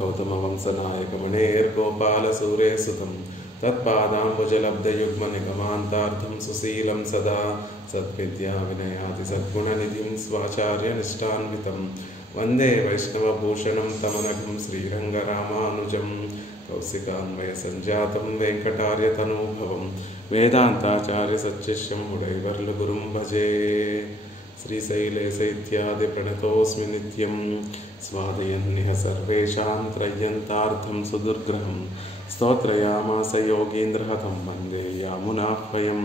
गौतमवंशनायकमणेर्गोपालसूरेसुतं तत्पादाम्बुजलब्धयुग्मनिगमान्तार्थं सुशीलं सदा सद्विद्याविनयादिसद्गुणनिधिं स्वाचार्यनिष्ठान्वितं वन्दे वैष्णवभूषणं तमनघं श्रीरङ्गरामानुजं कौशिकान्वयसञ्जातं वेङ्कटार्यतनूभवं वेदान्ताचार्यसच्शिष्यं उडैवर्लुगुरुं भजे। श्रीशैले शैत्यादिप्रणतोऽस्मि नित्यं स्वादयन्निह सर्वेषां त्रय्यन्तार्थं सुदुर्ग्रहं स्तोत्रयामास योगीन्द्रहतं वन्दे यामुनाह्वयं।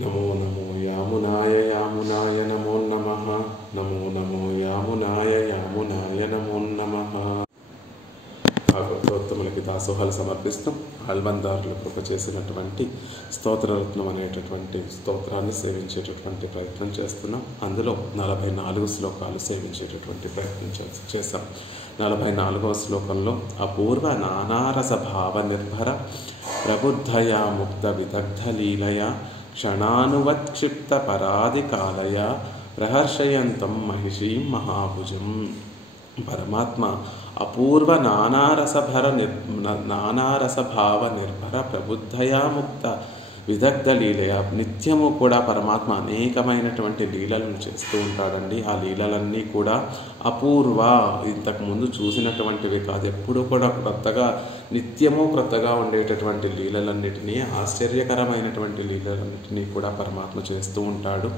नमो नमो यामुनाय यामुनाय नमो नमः। नमो नमो यामुनाय यामुनाय नमो नमः। భాగవతోత్తములకి దాసోహాలు సమర్పిస్తూ ఆల్బందారులు కృప చేసినటువంటి స్తోత్రరత్నం అనేటటువంటి స్తోత్రాన్ని సేవించేటటువంటి ప్రయత్నం చేస్తున్నాం. అందులో 44 శ్లోకాలు సేవించేటటువంటి ప్రయత్నం చేశాం. 44వ శ్లోకంలో అపూర్వ నానారస భావ నిర్భర ప్రబుద్ధయా ముక్త విదగ్ధ లీలయ క్షణానువత్క్షిప్త పరాదికాలయ ప్రహర్షయంతం మహిషీం మహాభుజం. పరమాత్మ అపూర్వ నానారసభావ నిర్భర ప్రబుద్ధయా ముక్త విదగ్ధ లీలయ. నిత్యము కూడా పరమాత్మ అనేకమైనటువంటి లీలలను చేస్తూ ఉంటాడండి. ఆ లీలలన్నీ కూడా అపూర్వ, ఇంతకుముందు చూసినటువంటివి కాదు, ఎప్పుడు కూడా కొత్తగా, నిత్యము కొత్తగా ఉండేటటువంటి లీలలన్నిటినీ, ఆశ్చర్యకరమైనటువంటి లీలలన్నిటినీ కూడా పరమాత్మ చేస్తూ ఉంటాడు.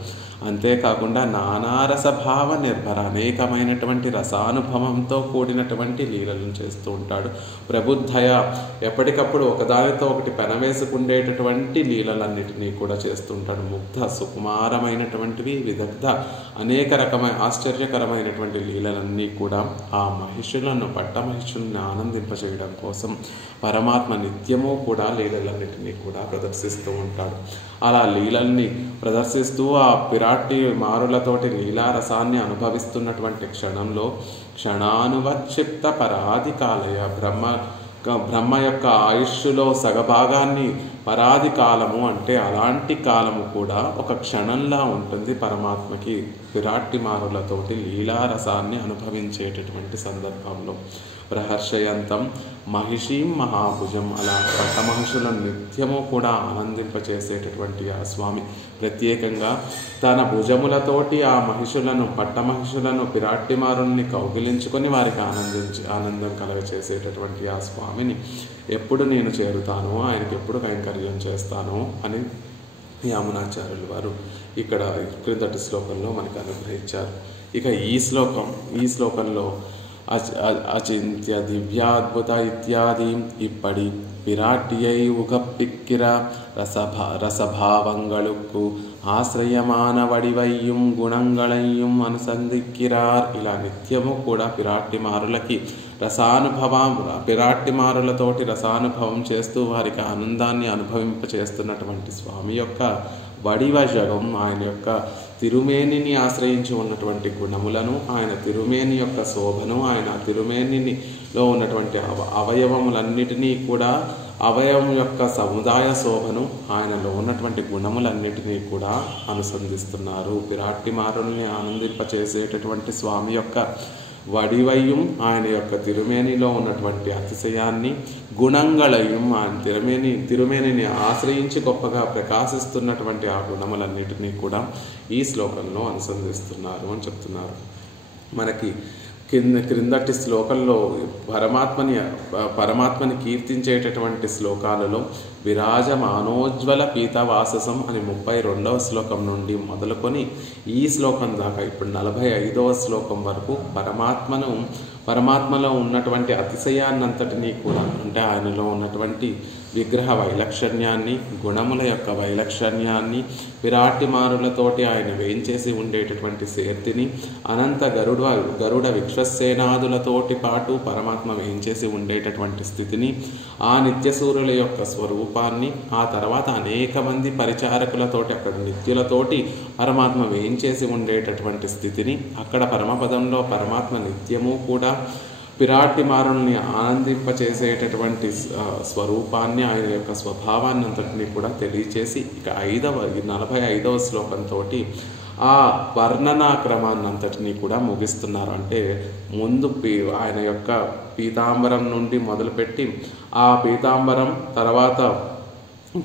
అంతేకాకుండా నానారసభావ నిర్భర, అనేకమైనటువంటి రసానుభవంతో కూడినటువంటి లీలలను చేస్తూ ఉంటాడు. ప్రబుద్ధయ, ఎప్పటికప్పుడు ఒకదానితో ఒకటి పెనవేసుకుండేటటువంటి లీలలన్నిటినీ కూడా చేస్తుంటాడు. ముగ్ధ, సుకుమారమైనటువంటివి, విదగ్ధ, అనేక రకమైన ఆశ్చర్యకరమైనటువంటి లీలలన్నీ కూడా ఆ మహిషులను, పట్టమహిషుల్ని ఆనందింపచేయడం కోసం పరమాత్మ నిత్యము కూడా లీలలన్నిటినీ కూడా ప్రదర్శిస్తూ ఉంటాడు. అలా లీలల్ని ప్రదర్శిస్తూ ఆ పిరాటి మారులతోటి లీలారసాన్ని అనుభవిస్తున్నటువంటి క్షణంలో క్షణానువక్షిప్త పరాదికాలయ, బ్రహ్మ యొక్క ఆయుష్లో సగభాగాన్ని పరాది కాలము అంటే అలాంటి కాలము కూడా ఒక క్షణంలా ఉంటుంది పరమాత్మకి విరాట్టి మారులతోటి లీలారసాన్ని అనుభవించేటటువంటి సందర్భంలో. ప్రహర్షయంతం మహిషీం మహాభుజం, అలా పట్టమహర్షులను నిత్యము కూడా ఆనందింపచేసేటటువంటి ఆ స్వామి ప్రత్యేకంగా తన భుజములతోటి ఆ మహిషులను, పట్టమహిషులను, పిరాట్టిమారుల్ని కౌగిలించుకొని వారికి ఆనందం కలగచేసేటటువంటి ఆ స్వామిని ఎప్పుడు నేను చేరుతాను, ఆయనకి ఎప్పుడు కైంకర్యం చేస్తాను అని యామునాచార్యులు వారు ఇక్కడ క్రిందటి శ్లోకంలో మనకు అనుగ్రహించారు. ఇక ఈ శ్లోకంలో అచింత్య దివ్యాద్భుత ఇత్యాది ఇప్పటి పిరాటియై ఉగప్పిక్కిర రసభావంగళుక్కు ఆశ్రయమాన వడివయ్యం గుణంగళయ్యం అనుసంధిక్కిరార్. ఇలా నిత్యము కూడా పిరాట్టిమారులకి పిరాట్టిమారులతోటి రసానుభవం చేస్తూ వారికి ఆనందాన్ని అనుభవింపచేస్తున్నటువంటి స్వామి యొక్క వడివజగం, ఆయన యొక్క తిరుమేనిని ఆశ్రయించి ఉన్నటువంటి గుణములను, ఆయన తిరుమేని యొక్క శోభను, ఆయన తిరుమేనిలో ఉన్నటువంటి అవయవములన్నిటినీ కూడా, అవయవం యొక్క సముదాయ శోభను, ఆయనలో ఉన్నటువంటి గుణములన్నిటినీ కూడా అనుసంధిస్తున్నారు. పిరాట్టిమారుల్ని ఆనందింపచేసేటటువంటి స్వామి యొక్క వడివయ్యం, ఆయన యొక్క తిరుమేనిలో ఉన్నటువంటి అతిశయాన్ని, గుణంగళయం, ఆయన తిరుమేనిని ఆశ్రయించి గొప్పగా ప్రకాశిస్తున్నటువంటి ఆ గుణములన్నిటినీ కూడా ఈ శ్లోకంలో అనుసంధిస్తున్నారు అని చెప్తున్నారు. మనకి క్రిందటి శ్లోకంలో పరమాత్మని కీర్తించేటటువంటి శ్లోకాలలో విరాజమానోజ్వల పీతవాససం అని 32వ శ్లోకం నుండి మొదలుకొని ఈ శ్లోకం దాకా ఇప్పుడు 45వ శ్లోకం వరకు పరమాత్మలో ఉన్నటువంటి అతిశయాన్నంతటినీ కూడా, అంటే ఆయనలో ఉన్నటువంటి విగ్రహ వైలక్షణ్యాన్ని, గుణముల యొక్క వైలక్షణ్యాన్ని, విరాటిమారులతోటి ఆయన వేయించేసి ఉండేటటువంటి శీర్తిని, అనంత గరుడ విశ్వసేనాదులతోటి పాటు పరమాత్మ వేయించేసి ఉండేటటువంటి స్థితిని, ఆ నిత్యసూరుల యొక్క స్వరూపాన్ని, ఆ తర్వాత అనేక మంది పరిచారకులతోటి, అక్కడ నిత్యులతోటి పరమాత్మ వేయించేసి ఉండేటటువంటి స్థితిని, అక్కడ పరమపదంలో పరమాత్మ నిత్యము కూడా పిరాటిమారుల్ని ఆనందింపచేసేటటువంటి స్వరూపాన్ని, ఆయన యొక్క స్వభావాన్ని అంతటినీ కూడా తెలియచేసి ఇక 45వ శ్లోకంతో ఆ వర్ణనా క్రమాన్ని అంతటినీ కూడా ముగిస్తున్నారు. అంటే ముందు ఆయన యొక్క పీతాంబరం నుండి మొదలుపెట్టి ఆ పీతాంబరం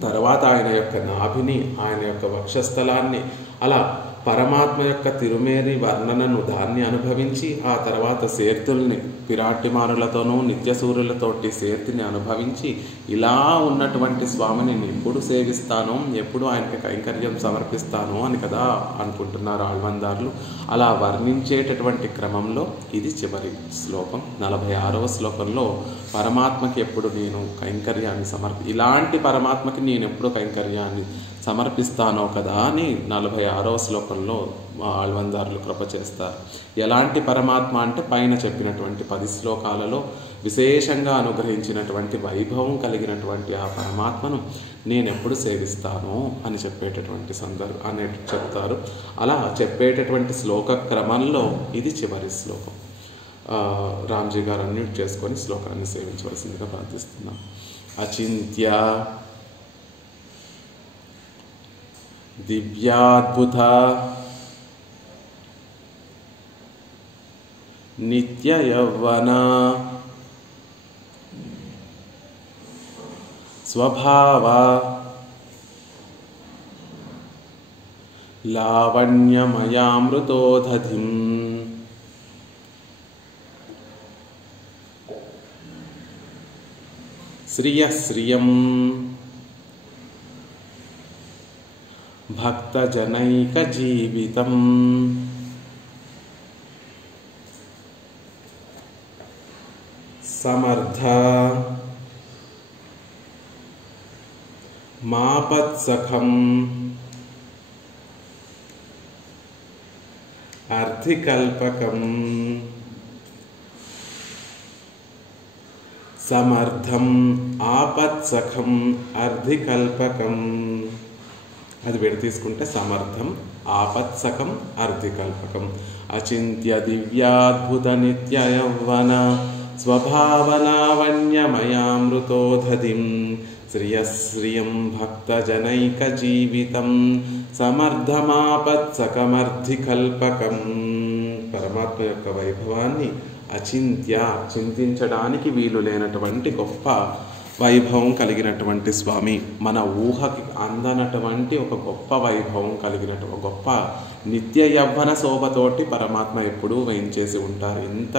తర్వాత ఆయన యొక్క నాభిని, ఆయన యొక్క వక్షస్థలాన్ని, అలా పరమాత్మ యొక్క తిరుమేరి వర్ణనను దాన్ని అనుభవించి ఆ తర్వాత సేర్తుల్ని పిరాటిమానులతోనూ నిత్యసూరులతోటి సేర్తిని అనుభవించి ఇలా ఉన్నటువంటి స్వామిని నేను ఎప్పుడు సేవిస్తాను, ఎప్పుడు ఆయనకి కైంకర్యం సమర్పిస్తాను అని కదా అనుకుంటున్నారు ఆళ్వందార్లు. అలా వర్ణించేటటువంటి క్రమంలో ఇది చివరి శ్లోకం. 46వ శ్లోకంలో పరమాత్మకి ఎప్పుడు నేను కైంకర్యాన్ని ఇలాంటి పరమాత్మకి నేను ఎప్పుడు కైంకర్యాన్ని సమర్పిస్తానో కదా అని 46వ శ్లోకంలో ఆళ్వందార్లు కృప చేస్తారు. ఎలాంటి పరమాత్మ అంటే పైన చెప్పినటువంటి 10 శ్లోకాలలో విశేషంగా అనుగ్రహించినటువంటి వైభవం కలిగినటువంటి ఆ పరమాత్మను నేను ఎప్పుడు సేవిస్తాను అని చెప్పేటటువంటి చెప్తారు. అలా చెప్పేటటువంటి శ్లోక క్రమంలో ఇది చివరి శ్లోకం. రామ్జీ గారు అన్మ్యూట్ చేసుకొని శ్లోకాన్ని సేవించవలసిందిగా ప్రార్థిస్తున్నాం. అచింత్య దివ్యాద్భుత నిత్య యవ్వన స్వభావ లావణ్యమయామృతోదధిం శ్రియం భక్తజనైక జీవితం సమర్థ మాపత్సఖం అర్థికల్పకం సమర్థం ఆపత్సఖం అర్థికల్పకం. అది విడ తీసుకుంటే సమర్థం ఆపత్సకం అర్థికల్పకం. అచింత్య దివ్యాద్భుత నిత్య యవ్వన స్వభావలావణ్యమయామృతోదధిం శ్రియం భక్తజనైక జీవితం సమర్థమాపత్సకమర్థికల్పకం. పరమాత్మ యొక్క వైభవాన్ని చింతించడానికి వీలు లేనటువంటి గొప్ప వైభవం కలిగినటువంటి స్వామి, మన ఊహకి అందనటువంటి ఒక గొప్ప వైభవం కలిగినటువంటి గొప్ప నిత్య యవ్వన శోభతోటి పరమాత్మ ఎప్పుడూ వేయించేసి ఉంటారు. ఇంత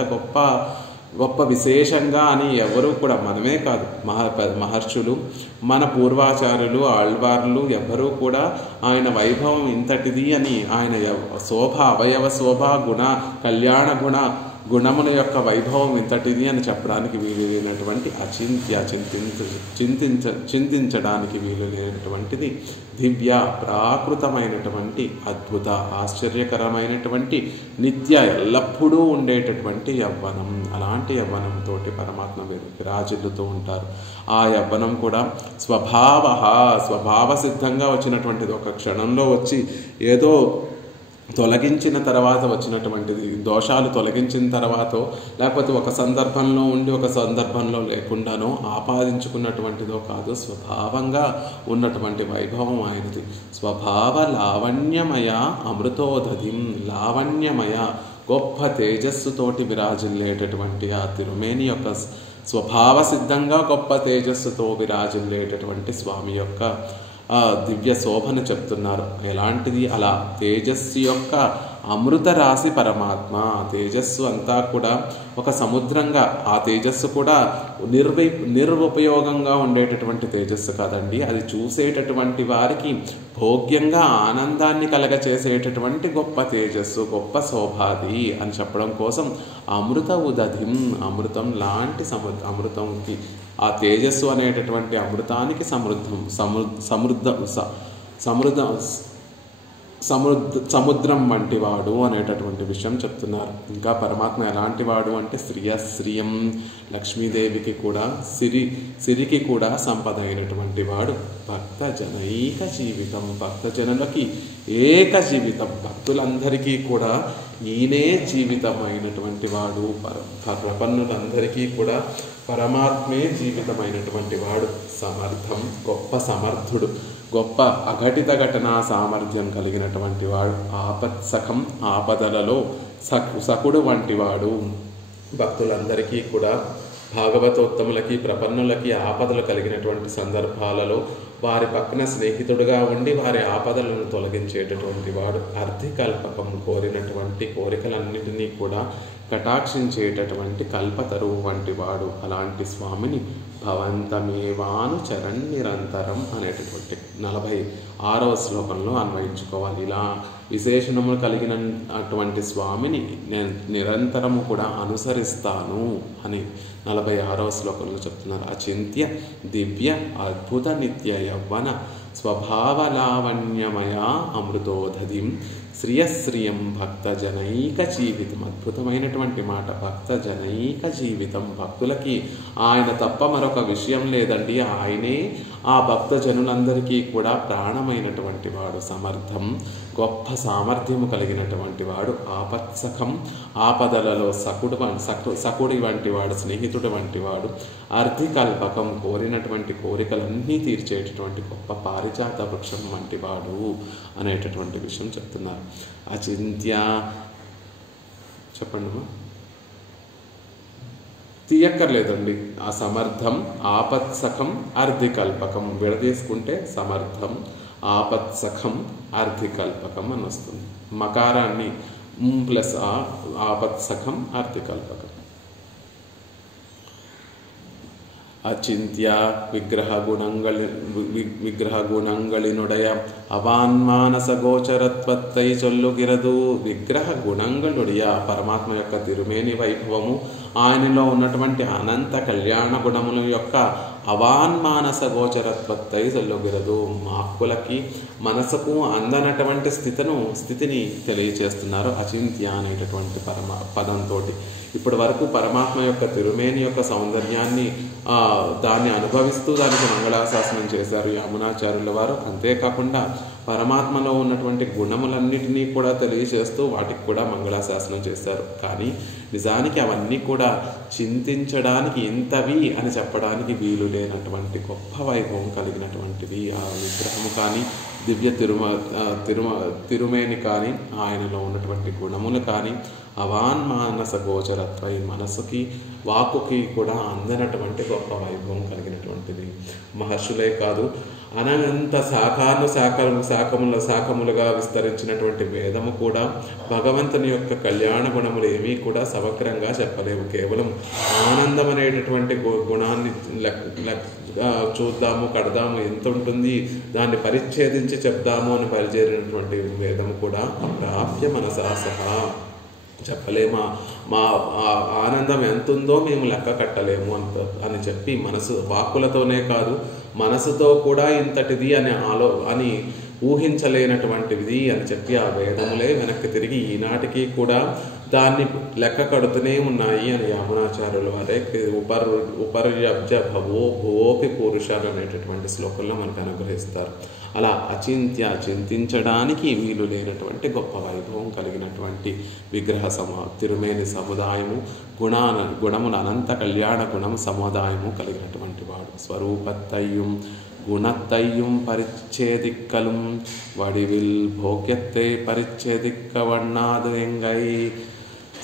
గొప్ప విశేషంగా అని ఎవరు కూడా, మనమే కాదు, మహర్షులు, మన పూర్వాచార్యులు, ఆళ్వార్లు ఎవ్వరూ కూడా ఆయన వైభవం ఇంతటిది అని, ఆయన శోభ, అవయవ శోభ, కళ్యాణ గుణముల యొక్క వైభవం ఇంతటిది అని చెప్పడానికి వీలు లేనటువంటి చింతించడానికి వీలు లేనటువంటిది దివ్య ప్రాకృతమైనటువంటి అద్భుత ఆశ్చర్యకరమైనటువంటి నిత్య ఎల్లప్పుడూ ఉండేటటువంటి యవ్వనం. అలాంటి యవ్వనంతో పరమాత్మ విరాజిల్లుతూ ఉంటారు. ఆ యవ్వనం కూడా స్వభావ సిద్ధంగా వచ్చినటువంటిది. ఒక క్షణంలో వచ్చి ఏదో తొలగించిన తర్వాత వచ్చినటువంటిది, దోషాలు తొలగించిన తర్వాత, లేకపోతే ఒక సందర్భంలో ఉండి ఒక సందర్భంలో లేకుండానో ఆపాదించుకున్నటువంటిదో కాదు, స్వభావంగా ఉన్నటువంటి వైభవం ఆయనది. స్వభావ లావణ్యమయ అమృతోదధిం, లావణ్యమయ గొప్ప తేజస్సుతోటి విరాజిల్లేటటువంటి ఆ తిరుమేని యొక్క స్వభావ సిద్ధంగా గొప్ప తేజస్సుతో విరాజిల్లేటటువంటి స్వామి యొక్క దివ్య శోభను చెప్తున్నారు. ఎలాంటిది? అలా తేజస్సు యొక్క అమృత రాశి పరమాత్మ. తేజస్సు అంతా కూడా ఒక సముద్రంగా, ఆ తేజస్సు కూడా నిరుపయోగంగా ఉండేటటువంటి తేజస్సు కాదండి. అది చూసేటటువంటి వారికి భోగ్యంగా ఆనందాన్ని కలగచేసేటటువంటి గొప్ప తేజస్సు, గొప్ప శోభాది అని చెప్పడం కోసం అమృత ఉదధిం, అమృతం లాంటి అమృతంకి, ఆ తేజస్సు అనేటటువంటి అమృతానికి సముద్రం వంటి వాడు అనేటటువంటి విషయం చెప్తున్నారు. ఇంకా పరమాత్మ ఎలాంటి వాడు అంటే శ్రియం, లక్ష్మీదేవికి కూడా సిరికి కూడా సంపద అయినటువంటి వాడు. భక్తజనైక జీవితం, భక్తజనులకి ఏక జీవితం, భక్తులందరికీ కూడా ఈయనే జీవితం అయినటువంటి వాడు. ప్రపన్నులందరికీ కూడా పరమాత్మే జీవితమైనటువంటి వాడు. సమర్థం, గొప్ప సమర్థుడు, గొప్ప అఘటిత ఘటనా సామర్థ్యం కలిగినటువంటి వాడు. ఆపత్సఖం, ఆపదలలో సకుడు వంటి వాడు. భక్తులందరికీ కూడా భాగవతోత్తములకి ప్రపన్నులకి ఆపదలు కలిగినటువంటి సందర్భాలలో వారి పక్కన స్నేహితుడుగా ఉండి వారి ఆపదలను తొలగించేటటువంటి వాడు, అర్థికల్పకం కోరినటువంటి కోరికలన్నిటినీ కూడా కటాక్షించేటటువంటి కల్పతరువు వంటి వాడు. అలాంటి స్వామిని భవంతమేవాను చరణ్నిరంతరం అనేటటువంటి 46వ శ్లోకంలో అన్వయించుకోవాలి. ఇలా విశేషణములు కలిగిన అటువంటి స్వామిని నేను నిరంతరము కూడా అనుసరిస్తాను అని 46వ శ్లోకంలో చెప్తున్నారు. అచింత్య దివ్య అద్భుత నిత్య యవ్వన స్వభావలావణ్యమయ అమృతోదధిం శ్రియశ్రియం భక్తజనైక జీవితం. అద్భుతమైనటువంటి మాట, భక్తజనైక జీవితం. భక్తులకి ఆయన తప్ప మరొక విషయం లేదండి. ఆయనే ఆ భక్తజనులందరికీ కూడా ప్రాణమైనటువంటి వాడు. సమర్థం, గొప్ప సామర్థ్యము కలిగినటువంటి వాడు. ఆపత్సఖం, ఆపదలలో సకుడి వంటి వాడు, స్నేహితుడు వంటి వాడు. అర్థికల్పకం, కోరినటువంటి కోరికలన్నీ తీర్చేటటువంటి గొప్ప పారిజాత వృక్షం వంటి వాడు అనేటటువంటి విషయం చెప్తున్నారు. అచింత్య చెప్పండి, తీయక్కర్లేదండి. ఆ సమర్థం, ఆపత్సఖం, అర్థికల్పకం విడదీసుకుంటే సమర్థం, ఆపత్సఖం, అర్థికల్పకం అని వస్తుంది. మకారాన్ని ప్లస్ ఆపత్సఖం, అర్థికల్పకం. అచింత్య విగ్రహగుణంగళినుడయ అవాన్మానస గోచరత్వత్తై చొల్లుగిరదు. విగ్రహ గుణంగళుడియ పరమాత్మ యొక్క తిరుమేని వైభవము, ఆయనలో ఉన్నటువంటి అనంత కళ్యాణ గుణముల యొక్క అవాన్మానస గోచరత్వత్తై చొల్లుగిరదు. మాక్కులకి మనసుకు అందనటువంటి స్థితిని తెలియచేస్తున్నారు అచింత్య అనేటటువంటి పదంతో. ఇప్పటి వరకు పరమాత్మ యొక్క తిరుమేని యొక్క సౌందర్యాన్ని దాన్ని అనుభవిస్తూ దానికి మంగళాశాసనం చేశారు యామునాచార్యుల వారు. అంతేకాకుండా పరమాత్మలో ఉన్నటువంటి గుణములన్నిటినీ కూడా తెలియజేస్తూ వాటికి కూడా మంగళాశాసనం చేశారు. కానీ నిజానికి అవన్నీ కూడా చింతించడానికి ఇంతవి అని చెప్పడానికి వీలు లేనటువంటి గొప్ప వైభవం కలిగినటువంటివి ఆ విగ్రహము కానీ, దివ్య తిరుమేని కానీ, ఆయనలో ఉన్నటువంటి గుణములు కానీ అవాన్మానస గోచరత్వై, మనసుకి వాక్కుకి కూడా అందనటువంటి గొప్ప వైభవం కలిగినటువంటిది. మహర్షులే కాదు, అనంత శాఖములుగా విస్తరించినటువంటి వేదము కూడా భగవంతుని యొక్క కళ్యాణ గుణములు ఏమీ కూడా సమగ్రంగా చెప్పలేవు. కేవలం ఆనందం అనేటటువంటి గుణాన్ని చూద్దాము, కడదాము, ఎంత ఉంటుంది దాన్ని పరిచ్ఛేదించి చెప్దాము అని బయలుదేరినటువంటి వేదము కూడా ప్రాప్య మనసా సహా చెప్పలేమా, మా ఆనందం ఎంతుందో మేము లెక్క కట్టలేము అని చెప్పి మనసు వాక్కులతోనే కాదు మనసుతో కూడా ఇంతటిది అని ఊహించలేనటువంటిది అని చెప్పి ఆ వేదములే వెనక్కి తిరిగి ఈనాటికి కూడా దాన్ని లెక్క కడుతూనే ఉన్నాయి అని యామునాచార్యుల వారే ఉపర్యబ్జ భువోపి పురుషాలు అనేటటువంటి శ్లోకంలో మనకు అనుగ్రహిస్తారు. అలా చింతించడానికి వీలు లేనటువంటి గొప్ప వైభవం కలిగినటువంటి విగ్రహ తిరుమేని సముదాయము, గుణముల అనంత కళ్యాణ గుణము సముదాయము కలిగినటువంటి వాడు. స్వరూపత్తయ్యం குணத்தையும் பரிச்சேதிக்கலும் வடிவில் భోగ్యத்தை పరిచ్ఛేదిక్క వన్నాదు ఎంగై.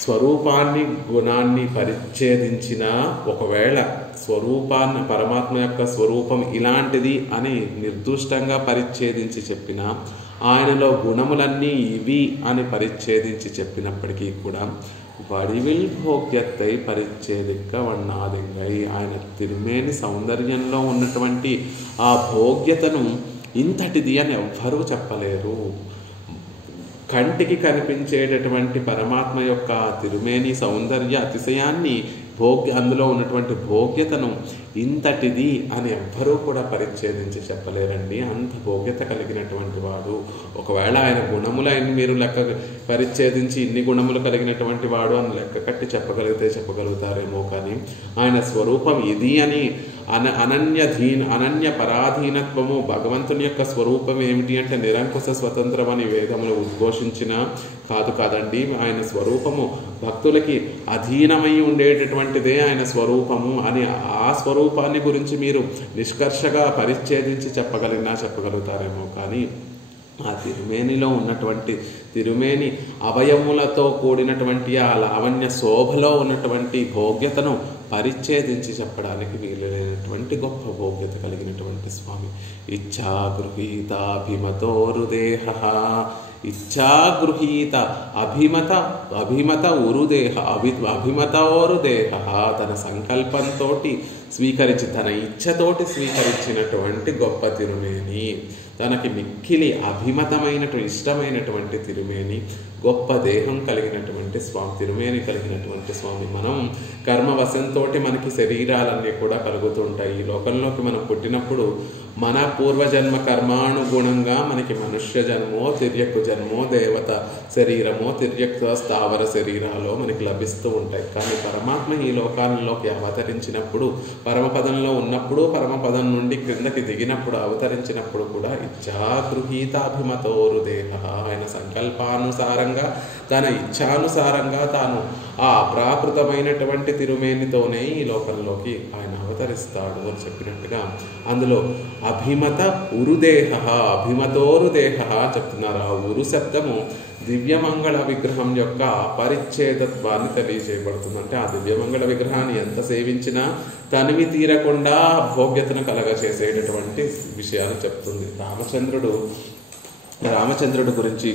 స్వరూపాన్ని గుణాన్ని పరిచ్ఛేదించిన, ఒకవేళ స్వరూపాన్ని పరమాత్మ యొక్క స్వరూపం ఇలాంటిది అని నిర్దుష్టంగా పరిచ్ఛేదించి చెప్పిన, ఆయనలో గుణములన్నీ ఇవి అని పరిచ్ఛేదించి చెప్పినప్పటికీ కూడా వడివిల్ భోగ్యத்தை పరిచ్ఛేదిక్క వన్నాదింగై, ఆయన తిరుమేని సౌందర్యంలో ఉన్నటువంటి ఆ భోగ్యతను ఇంతటిది అని ఎవ్వరూ చెప్పలేరు. కంటికి కనిపించేటటువంటి పరమాత్మ యొక్క తిరుమేని సౌందర్య అతిశయాన్ని అందులో ఉన్నటువంటి భోగ్యతను ఇంతటిది అని ఎవ్వరూ కూడా పరిచ్ఛేదించి చెప్పలేరండి. అంత భోగ్యత కలిగినటువంటి వాడు. ఒకవేళ ఆయన గుణములైన మీరు పరిచ్ఛేదించి ఇన్ని గుణములు కలిగినటువంటి వాడు అని లెక్క కట్టి చెప్పగలుగుతారేమో, కానీ ఆయన స్వరూపం ఇది అని అనన్య పరాధీనత్వము, భగవంతుని యొక్క స్వరూపం ఏమిటి అంటే నిరంకుశ స్వతంత్రం అని వేదములు ఉద్ఘోషించిన కాదండి. ఆయన స్వరూపము భక్తులకి అధీనమై ఉండేటటువంటిదే ఆయన స్వరూపము అని ఆ స్వరూపాన్ని గురించి మీరు నిష్కర్షగా పరిచ్ఛేదించి చెప్పగలుగుతారేమో, కానీ ఆ తిరుమేనిలో ఉన్నటువంటి తిరుమేని అవయములతో కూడినటువంటి ఆ లావణ్య శోభలో ఉన్నటువంటి భోగ్యతను పరిచ్ఛేదించి చెప్పడానికి వీలైనటువంటి గొప్ప భోగ్యత కలిగినటువంటి స్వామి. ఇచ్ఛాగృహీతాభిమతోరుదేహ, ఇచ్ఛాగృహీత అభిమత ఉరుదేహ, అభిమతోరుదేహ, తన సంకల్పంతో స్వీకరించి తన ఇచ్ఛతోటి స్వీకరించినటువంటి గొప్ప తిరుమేని, తనకి మిక్కిలి అభిమతమైనటువంటి ఇష్టమైనటువంటి తిరుమేని, గొప్ప దేహం కలిగినటువంటి స్వామి, తిరుమేని కలిగినటువంటి స్వామి. మనం కర్మవశంతో మనకి శరీరాలన్నీ కూడా కలుగుతుంటాయి. ఈ లోకంలోకి మనం పుట్టినప్పుడు మన పూర్వజన్మ కర్మానుగుణంగా మనకి మనుష్య జన్మో, తిర్యక్కు జన్మో, దేవత శరీరమో, తిర్యక్కు స్థావర శరీరాలు మనకి లభిస్తూ ఉంటాయి. కానీ పరమాత్మ ఈ లోకాలలోకి అవతరించినప్పుడు, పరమపదంలో ఉన్నప్పుడు, పరమపదం నుండి క్రిందకి దిగినప్పుడు, అవతరించినప్పుడు కూడా ఇచ్ఛాగృహీతాభిమతోరు దేహ, ఆయన సంకల్పానుసారంగా తన ఇచ్ఛానుసారంగా తాను ఆ అప్రాకృతమైనటువంటి తిరుమేనితోనే ఈ లోకంలోకి ఆయన అవతరిస్తాడు అని చెప్పినట్టుగా అందులో అభిమత ఉరుదేహ, అభిమతోరుదేహ చెప్తున్నారు. ఆ ఉరు శబ్దము దివ్యమంగళ విగ్రహం యొక్క పరిచ్ఛేదత్వాన్ని తెలియజేయబడుతుంది. అంటే ఆ దివ్యమంగళ విగ్రహాన్ని ఎంత సేవించినా తనివి తీరకుండా భోగ్యతను కలగచేసేటటువంటి విషయాలు చెప్తుంది. రామచంద్రుడు గురించి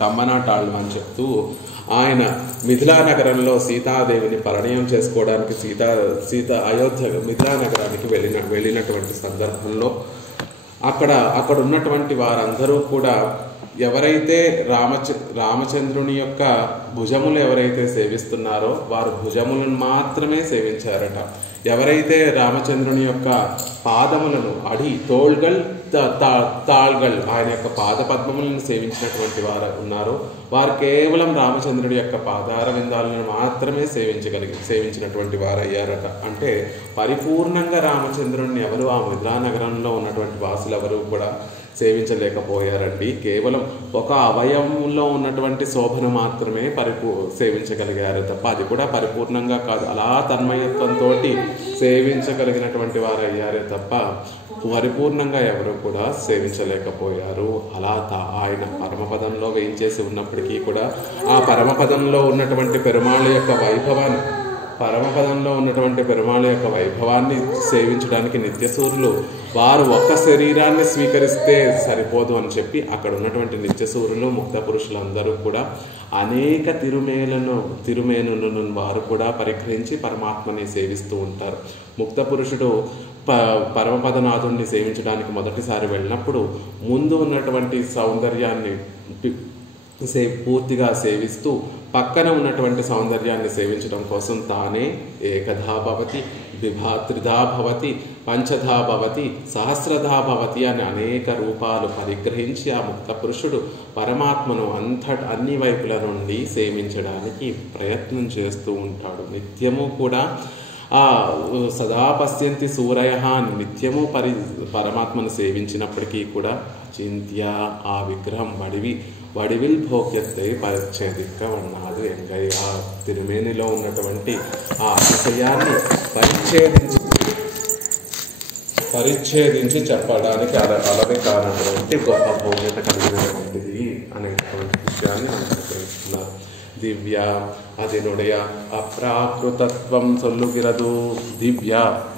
కమ్మనాటాళ్ళు అని చెప్తూ ఆయన మిథిలా నగరంలో సీతాదేవిని పరిణయం చేసుకోవడానికి అయోధ్య మిథిలా నగరానికి వెళ్ళినటువంటి సందర్భంలో అక్కడ ఉన్నటువంటి వారందరూ కూడా ఎవరైతే రామచంద్రుని యొక్క భుజములు ఎవరైతే సేవిస్తున్నారో వారు భుజములను మాత్రమే సేవించారట. ఎవరైతే రామచంద్రుని యొక్క పాదములను తోళ్గల్ తాళ్గల్ ఆయన యొక్క పాద పద్మములను సేవించినటువంటి వారు ఉన్నారో వారు కేవలం రామచంద్రుడి యొక్క పాదార విందాలను మాత్రమే సేవించినటువంటి వారు అయ్యారట. అంటే పరిపూర్ణంగా రామచంద్రుడిని ఎవరు ఆ మిథిలా నగరంలో ఉన్నటువంటి వాసులు ఎవరు కూడా సేవించలేకపోయారండి. కేవలం ఒక అవయవంలో ఉన్నటువంటి శోభను మాత్రమే సేవించగలిగారు తప్ప అది కూడా పరిపూర్ణంగా కాదు. అలా తన్మయత్వంతో సేవించగలిగినటువంటి వారు అయ్యారే తప్ప పరిపూర్ణంగా ఎవరు కూడా సేవించలేకపోయారు. అలా ఆయన పరమపదంలో వేయించేసి ఉన్నప్పటికీ కూడా ఆ పరమపదంలో ఉన్నటువంటి పెరుమాళ్ యొక్క వైభవాన్ని సేవించడానికి నిత్యసూరులు వారు ఒక్క శరీరాన్ని స్వీకరిస్తే సరిపోదు అని చెప్పి అక్కడ ఉన్నటువంటి నిత్యసూరులు ముక్త పురుషులందరూ కూడా అనేక తిరుమేనులను వారు కూడా పరిగ్రహించి పరమాత్మని సేవిస్తూ ఉంటారు. ముక్త పురుషుడు పరమపదనాథుణ్ణి సేవించడానికి మొదటిసారి వెళ్ళినప్పుడు ముందు ఉన్నటువంటి సౌందర్యాన్ని పూర్తిగా సేవిస్తూ పక్కన ఉన్నటువంటి సౌందర్యాన్ని సేవించడం కోసం తానే ఏకధా భవతి, త్రిధా భవతి, పంచధా భవతి, సహస్రధా భవతి అని అనేక రూపాలు పరిగ్రహించి ఆ ముక్త పురుషుడు పరమాత్మను అన్ని వైపుల నుండి సేవించడానికి ప్రయత్నం చేస్తూ ఉంటాడు. నిత్యము కూడా సదా పశ్యంతి సూరయ నిత్యము పరమాత్మను సేవించినప్పటికీ కూడా చింత్య ఆ విగ్రహం వడివిల్ భోగ్యத்தை పరిచ్ఛేదిక వన్నాడు ఎంగై ఆ తిరుమేనిలో ఉన్నటువంటి ఆ అతిశయాన్ని పరిచ్ఛేదించి చెప్పడానికి అలవి కానటువంటి గొప్ప భోగ్యత కలిగినటువంటిది అనేటువంటి విషయాన్ని మనకు తెలుస్తున్నారు. దివ్య అదినుడయ అప్రాకృతత్వం సొల్లుగిరదు. దివ్య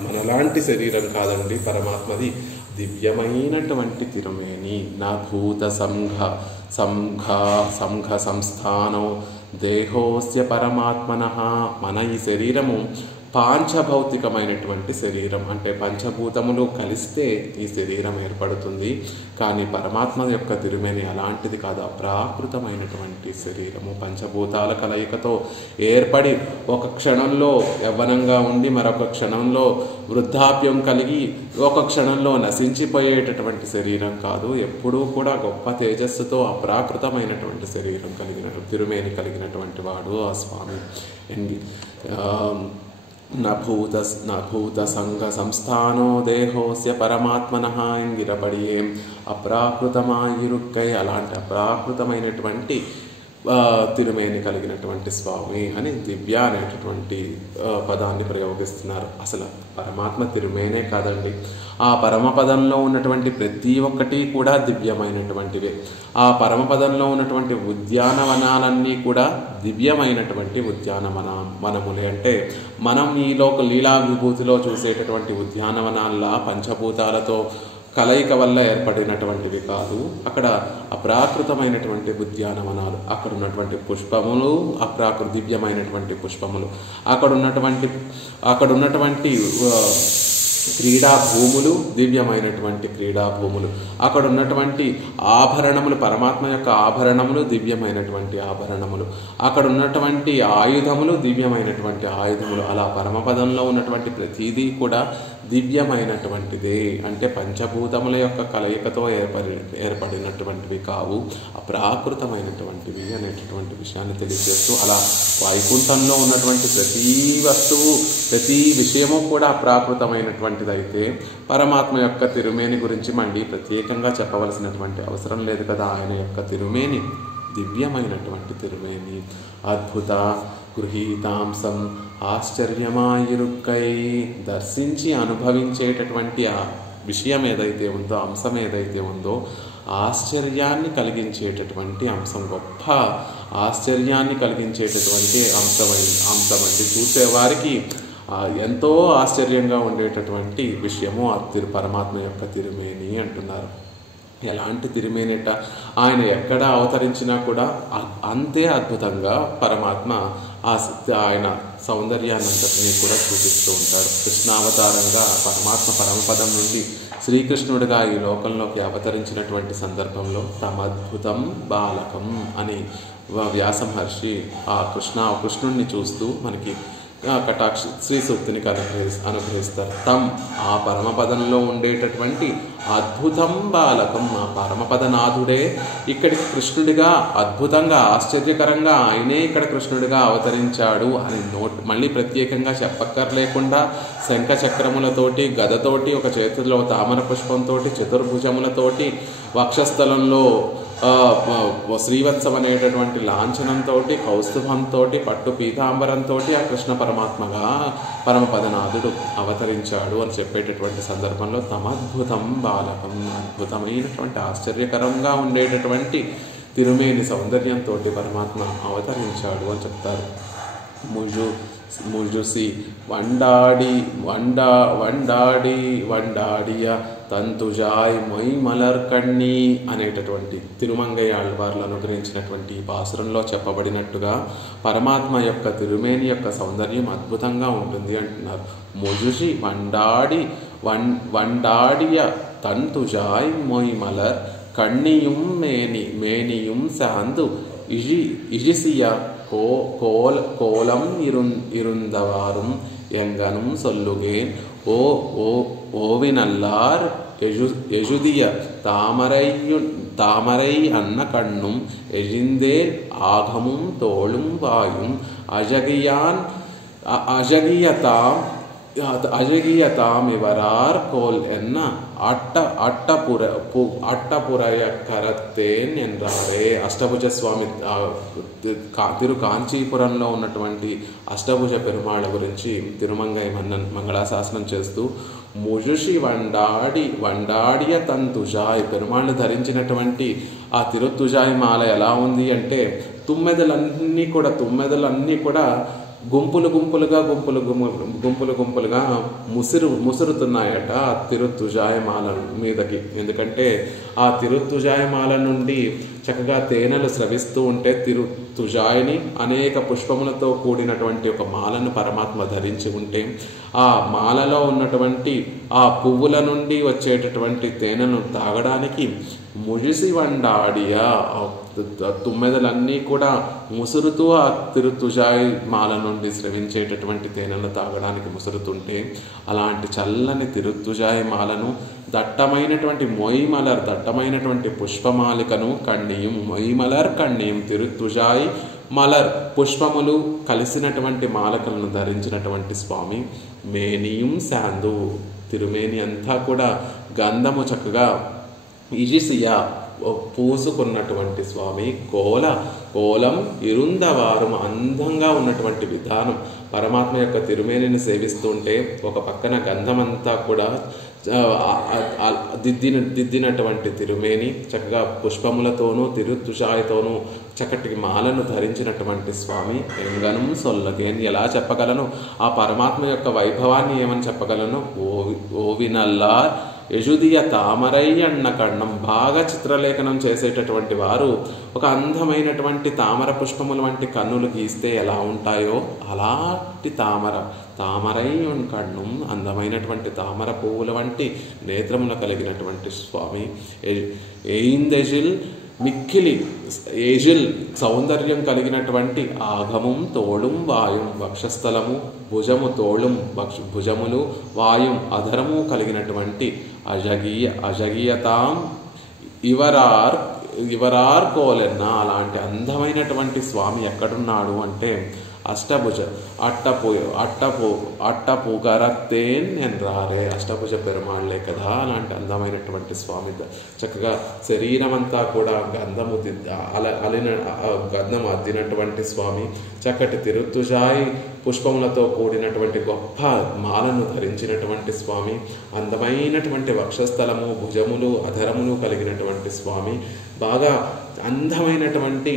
మనలాంటి శరీరం కాదండి పరమాత్మది, దివ్యమైనటువంటి తిరుమేని. నా భూత సంఘ సంస్థానో దేహోస్య పరమాత్మనః. మన ఈ శరీరము పాంచభౌతికమైనటువంటి శరీరం, అంటే పంచభూతములు కలిస్తే ఈ శరీరం ఏర్పడుతుంది. కానీ పరమాత్మ యొక్క తిరుమేని అలాంటిది కాదు, అప్రాకృతమైనటువంటి శరీరము. పంచభూతాల కలయికతో ఏర్పడి ఒక క్షణంలో యవ్వనంగా ఉండి మరొక క్షణంలో వృద్ధాప్యం కలిగి ఒక క్షణంలో నశించిపోయేటటువంటి శరీరం కాదు. ఎప్పుడూ కూడా గొప్ప తేజస్సుతో అప్రాకృతమైనటువంటి శరీరం తిరుమేని కలిగినటువంటి వాడు ఆ స్వామి. నభూత సంఘ సంస్థానో దేహోస్య పరమాత్మనః ఎంగిరపడియేం అప్రాకృతమాయిరుక్కై. అలాంటి అప్రాకృతమైనటువంటి తిరుమేని కలిగినటువంటి స్వామి అని దివ్య అనేటటువంటి పదాన్ని ప్రయోగిస్తున్నారు. అసలు పరమాత్మ తిరుమేనే కాదండి, ఆ పరమపదంలో ఉన్నటువంటి ప్రతి ఒక్కటి కూడా దివ్యమైనటువంటివే. ఆ పరమపదంలో ఉన్నటువంటి ఉద్యానవనాలన్నీ కూడా దివ్యమైనటువంటి ఉద్యానవనములే. అంటే మనం ఈ లీలా విభూతిలో చూసేటటువంటి ఉద్యానవనాల్లా పంచభూతాలతో కలయిక వల్ల ఏర్పడినటువంటివి కాదు. అక్కడ అప్రాకృతమైనటువంటి ఉద్యానవనాలు, అక్కడ ఉన్నటువంటి పుష్పములు దివ్యమైనటువంటి పుష్పములు, అక్కడ ఉన్నటువంటి క్రీడా భూములు దివ్యమైనటువంటి క్రీడా భూములు, అక్కడ ఉన్నటువంటి ఆభరణములు పరమాత్మ యొక్క ఆభరణములు దివ్యమైనటువంటి ఆభరణములు, అక్కడ ఉన్నటువంటి ఆయుధములు దివ్యమైనటువంటి ఆయుధములు. అలా పరమపదంలో ఉన్నటువంటి ప్రతిదీ కూడా దివ్యమైనటువంటిదే. అంటే పంచభూతముల యొక్క కలయికతో ఏర్పడినటువంటివి కావు, అప్రాకృతమైనటువంటివి అనేటటువంటి విషయాన్ని తెలియజేస్తూ, అలా వైకుంఠంలో ఉన్నటువంటి ప్రతి వస్తువు ప్రతి విషయము కూడా అప్రాకృతమైనటువంటిది అయితే పరమాత్మ యొక్క తిరుమేని గురించి మళ్ళీ ప్రత్యేకంగా చెప్పవలసినటువంటి అవసరం లేదు కదా. ఆయన యొక్క తిరుమేని దివ్యమైనటువంటి తిరుమేని, అద్భుత గృహీతాంసం ఆశ్చర్యమాయిరుక్కై, దర్శించి అనుభవించేటటువంటి ఆ విషయం ఏదైతే ఉందో, అంశం ఏదైతే ఉందో, ఆశ్చర్యాన్ని కలిగించేటటువంటి అంశం, గొప్ప ఆశ్చర్యాన్ని కలిగించేటటువంటి అంశమండి. చూసేవారికి ఎంతో ఆశ్చర్యంగా ఉండేటటువంటి విషయము పరమాత్మ యొక్క తిరుమేని అంటున్నారు. ఎలాంటి తిరుమేనిట, ఆయన ఎక్కడ అవతరించినా కూడా అంతే అద్భుతంగా పరమాత్మ ఆయన సౌందర్యాన్నంతటినీ కూడా చూపిస్తూ ఉంటాడు. కృష్ణావతారంగా పరమాత్మ పరమపదం నుండి శ్రీకృష్ణుడిగా ఈ లోకంలోకి అవతరించినటువంటి సందర్భంలో తమద్భుతం బాలకం అని వ్యాస మహర్షి ఆ కృష్ణుడిని చూస్తూ మనకి శ్రీ సూక్తిని అనుగ్రహిస్తారు. ఆ పరమపదంలో ఉండేటటువంటి అద్భుతం బాలకం, ఆ పరమపదనాథుడే ఇక్కడికి కృష్ణుడిగా అద్భుతంగా ఆశ్చర్యకరంగా ఆయనే ఇక్కడ కృష్ణుడిగా అవతరించాడు అని మళ్ళీ ప్రత్యేకంగా చెప్పక్కర్లేకుండా శంఖ చక్రములతోటి, గదతోటి, ఒక చేతుల్లో తామర పుష్పంతో, చతుర్భుజములతోటి, వక్షస్థలంలో శ్రీవత్సం అనేటటువంటి లాంఛనంతో, కౌస్తుభంతో, పట్టు పీతాంబరంతో ఆ కృష్ణ పరమాత్మగా పరమపదనాథుడు అవతరించాడు అని చెప్పేటటువంటి సందర్భంలో తమద్భుతం బాలకం, అద్భుతమైనటువంటి ఆశ్చర్యకరంగా ఉండేటటువంటి తిరుమేని సౌందర్యంతో పరమాత్మ అవతరించాడు అని చెప్తారు. ముజుసి వండాడియ తంతుజాయ్ మొయ్ మలర్ కண்ணి అనేటటువంటి తిరుమంగై ఆళ్వార్లు అనుగ్రహించినటువంటి ఈ పాసురంలో చెప్పబడినట్టుగా పరమాత్మ యొక్క తిరుమేని యొక్క సౌందర్యం అద్భుతంగా ఉంటుంది అంటున్నారు. ముజుసి వండాడియ తంతుజాయ్ మొయ్ మలర్ కണ്ണിയും മേനിയും സാന്തു ഇഴിസിയ കോലം ഇരുന്തവാറും എങ്കനും സൊല്ലുകേൻ ഓവിനല്ലാർ എഴുതിയ താമരൈ അന്ന കണ്ണും എഴിന്തേൽ ആഘമും തോളും വായും అజగియతాం ఇవరార్ కోల్ ఎన్న అట్టపురయ కరత్తేన్ ఎన్రారే. అష్టభుజ స్వామి తిరు కాంచీపురంలో ఉన్నటువంటి అష్టభుజ పెరుమాళ గురించి తిరుమంగై మంగళాశాసనం చేస్తూ ముజుషి వండాడియ తంతుజాయ్, పెరుమాళ్ళు ధరించినటువంటి ఆ తిరుత్తుజాయి మాల ఎలా ఉంది అంటే తుమ్మెదలన్నీ కూడా గుంపులు గుంపులుగా ముసురుతున్నాయట తిరుత్తుజాయమాల మీదకి. ఎందుకంటే ఆ తిరుత్తుజాయమాల నుండి చక్కగా తేనెలు స్రవిస్తూ ఉంటే తిరుత్తుజాయిని అనేక పుష్పములతో కూడినటువంటి ఒక మాలను పరమాత్మ ధరించి ఉంటే ఆ మాలలో ఉన్నటువంటి ఆ పువ్వుల నుండి వచ్చేటటువంటి తేనెను తాగడానికి ముజిసి వండాడియ తుమ్మెదలన్నీ కూడా ముసురుతూ ఆ తిరుత్తుజాయి మాల నుండి స్రవించేటటువంటి తేనెలు తాగడానికి ముసురుతుంటే అలాంటి చల్లని తిరుత్తుజాయి మాలను దట్టమైనటువంటి మొయ్మలర్ దట్టమైనటువంటి పుష్పమాలికను కన్నీయం మొయ్మలర్ కన్నీయం తిరుత్తుజాయి మలర్ పుష్పములు కలిసినటువంటి మాలకలను ధరించినటువంటి స్వామి. మేనియం శాందు, తిరుమేని అంతా కూడా గంధము చక్కగా ఇజిసియా పూసుకున్నటువంటి స్వామి. కోలం ఇరుందవారు అందంగా ఉన్నటువంటి విధానం. పరమాత్మ యొక్క తిరుమేనిని సేవిస్తుంటే ఒక పక్కన గంధమంతా కూడా దిద్దినటువంటి తిరుమేని, చక్కగా పుష్పములతోనూ తిరుతుషాయతోనూ చక్కటి మాలను ధరించినటువంటి స్వామి. ఎంగనం సొల్లగేన్ ఎలా చెప్పగలను ఆ పరమాత్మ యొక్క వైభవాన్ని, ఏమని చెప్పగలను? ఓవినల్లార్ యజుదియ తామరై అన్న కన్నం. బాగా చిత్రలేఖనం చేసేటటువంటి వారు ఒక అందమైనటువంటి తామర పుష్పముల వంటి కన్నులు గీస్తే ఎలా ఉంటాయో అలాంటి తామరై కన్నం, అందమైనటువంటి తామర పువ్వుల వంటి నేత్రములు కలిగినటువంటి స్వామి. ఎయిందెజిల్ మిక్కిలి ఏజిల్ సౌందర్యం కలిగినటువంటి ఆగమం తోళం వాయుం, వక్షస్థలము భుజము తోళం భుజములు వాయుం అధరము కలిగినటువంటి అజగీయతాం ఇవరార్ కోలెన్న. అలాంటి అందమైనటువంటి స్వామి ఎక్కడున్నాడు అంటే అష్టభుజ అట్టపుగరత్తేన్ ఎన్రారే, అష్టభుజ పెరుమాళ్లే కదా అలాంటి అందమైనటువంటి స్వామి. చక్కగా శరీరం అంతా కూడా గంధం అద్దినటువంటి స్వామి, చక్కటి తిరుతుజాయి పుష్పములతో కూడినటువంటి గొప్ప మాలను ధరించినటువంటి స్వామి, అందమైనటువంటి వక్షస్థలము భుజములు అధరములు కలిగినటువంటి స్వామి, బాగా అందమైనటువంటి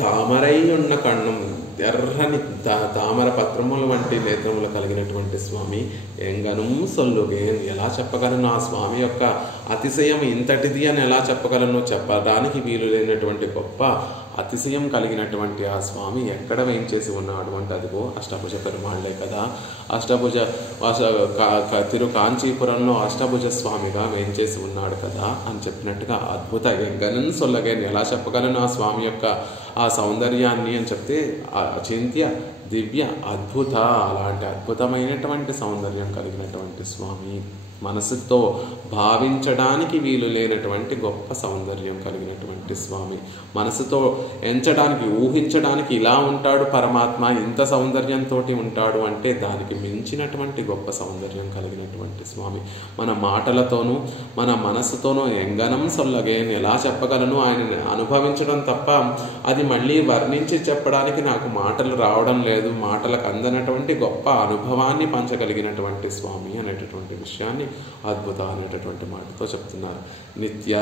తామరై ఉన్న కన్నం, ఎర్రని తామర పత్రముల వంటి నేత్రములు కలిగినటువంటి స్వామి. ఎంగనం సొల్లుగేన్ ఎలా చెప్పగలను ఆ స్వామి యొక్క అతిశయం ఇంతటిది అని ఎలా చెప్పగలను? చెప్పడానికి వీలు లేనటువంటి గొప్ప అతిశయం కలిగినటువంటి ఆ స్వామి ఎక్కడ వేయించేసి ఉన్నాడు అంటే అదిగో అష్టభుజ పెరుమాళ్లే కదా. అష్టభుజ తిరు కాంచీపురంలో అష్టభుజ స్వామిగా వేయించేసి ఉన్నాడు కదా అని చెప్పినట్టుగా అద్భుత ఎంగనం సొల్లగేన్ ఎలా చెప్పగలను ఆ స్వామి యొక్క ఆ సౌందర్యాన్ని అని చెప్తే అచింత్య దివ్య అద్భుత, అలాంటి అద్భుతమైనటువంటి సౌందర్యం కలిగినటువంటి స్వామి. మనసుతో భావించడానికి వీలు లేనటువంటి గొప్ప సౌందర్యం కలిగినటువంటి స్వామి. మనసుతో ఎంచడానికి ఊహించడానికి ఇలా ఉంటాడు పరమాత్మ, ఇంత సౌందర్యంతో ఉంటాడు అంటే దానికి మించినటువంటి గొప్ప సౌందర్యం కలిగినటువంటి స్వామి. మన మాటలతోనూ మన మనసుతోనూ ఎంగనం సొల్లగేన్ ఎలా చెప్పగలను? ఆయనని అనుభవించడం తప్ప అది మళ్ళీ వర్ణించి చెప్పడానికి నాకు మాటలు రావడం లేదు. మాటలకు అందనటువంటి గొప్ప అనుభవాన్ని పంచగలిగినటువంటి స్వామి అనేటటువంటి విషయాన్ని అద్భుత అనేటటువంటి మాటతో చెప్తున్నారు. నిత్య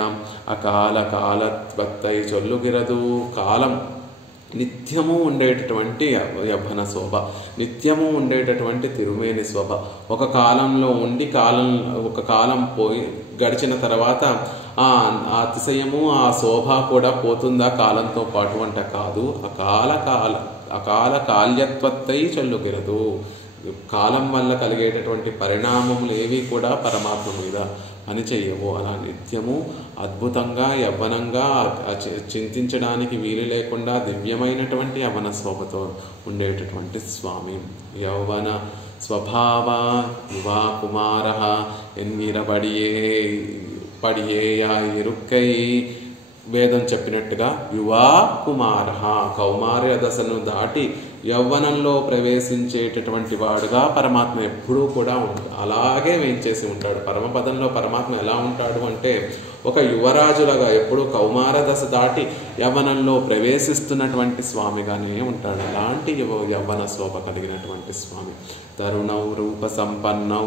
అకాల కాలత్వత్తై చొల్లుగిరదు. కాలం నిత్యము ఉండేటటువంటి యవ్వన శోభ, నిత్యము ఉండేటటువంటి తిరుమేని శోభ. ఒక కాలంలో ఉండి ఒక కాలం పోయి గడిచిన తర్వాత ఆ అతిశయము ఆ శోభ కూడా పోతుందా కాలంతో పాటు అంటే కాదు. అకాల కాల్యత్వత్తై చొల్లుగిరదు. కాలం వల్ల కలిగేటటువంటి పరిణామములు ఏవి కూడా పరమాత్మ మీద పనిచేయవు. అలా నిత్యము అద్భుతంగా యవ్వనంగా చింతించడానికి వీలు లేకుండా దివ్యమైనటువంటి యవ్వన శోభతో ఉండేటటువంటి స్వామి. యౌవన స్వభావ యువా కుమార పడియేయా ఇరుక్కై. వేదం చెప్పినట్టుగా యువా కుమార కౌమార్య దశను దాటి యవ్వనంలో ప్రవేశించేటటువంటి వాడుగా పరమాత్మ ఎప్పుడూ కూడా అలాగే వేయించేసి ఉంటాడు. పరమపదంలో పరమాత్మ ఎలా ఉంటాడు అంటే ఒక యువరాజులాగా ఎప్పుడు కౌమార దశ దాటి యవ్వనంలో ప్రవేశిస్తున్నటువంటి స్వామిగానే ఉంటాడు. అలాంటి యవ్వన శోభ కలిగినటువంటి స్వామి. తరుణౌ రూప సంపన్నౌ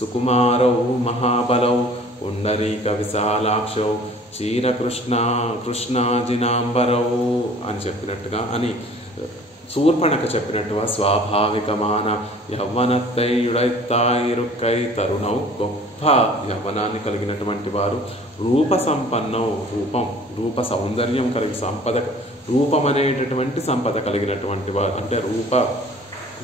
సుకుమారౌ మహాబలౌ పుండరీక విశాలాక్షౌ చీర కృష్ణాజినాంబరౌ అని చెప్పినట్టుగా అని శూర్పణక చెప్పినట్టుగా స్వాభావికమాన యవ్వనత్తైయుడైతాయిరుక్కై తరుణౌ గొప్ప యవ్వనాన్ని కలిగినటువంటి వారు. రూప సంపన్నం రూప సౌందర్యం కలిగి రూపం అనేటటువంటి సంపద కలిగినటువంటి వారు అంటే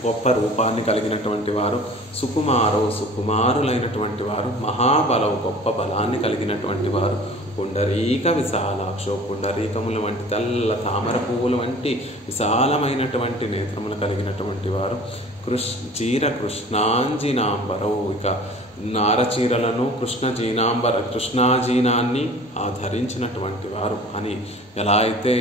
గొప్ప రూపాన్ని కలిగినటువంటి వారు. సుకుమారులైనటువంటి వారు. మహాబలవు గొప్ప బలాన్ని కలిగినటువంటి వారు. పుండరీక విశాలాక్షో పుండరీకముల వంటి తెల్ల తామర పువ్వుల వంటి విశాలమైనటువంటి నేత్రములు కలిగినటువంటి వారు. చీర కృష్ణాంజినాంబరవు ఇక నారచీరలను కృష్ణాజీనాన్ని ధరించినటువంటి వారు అని ఎలా అయితే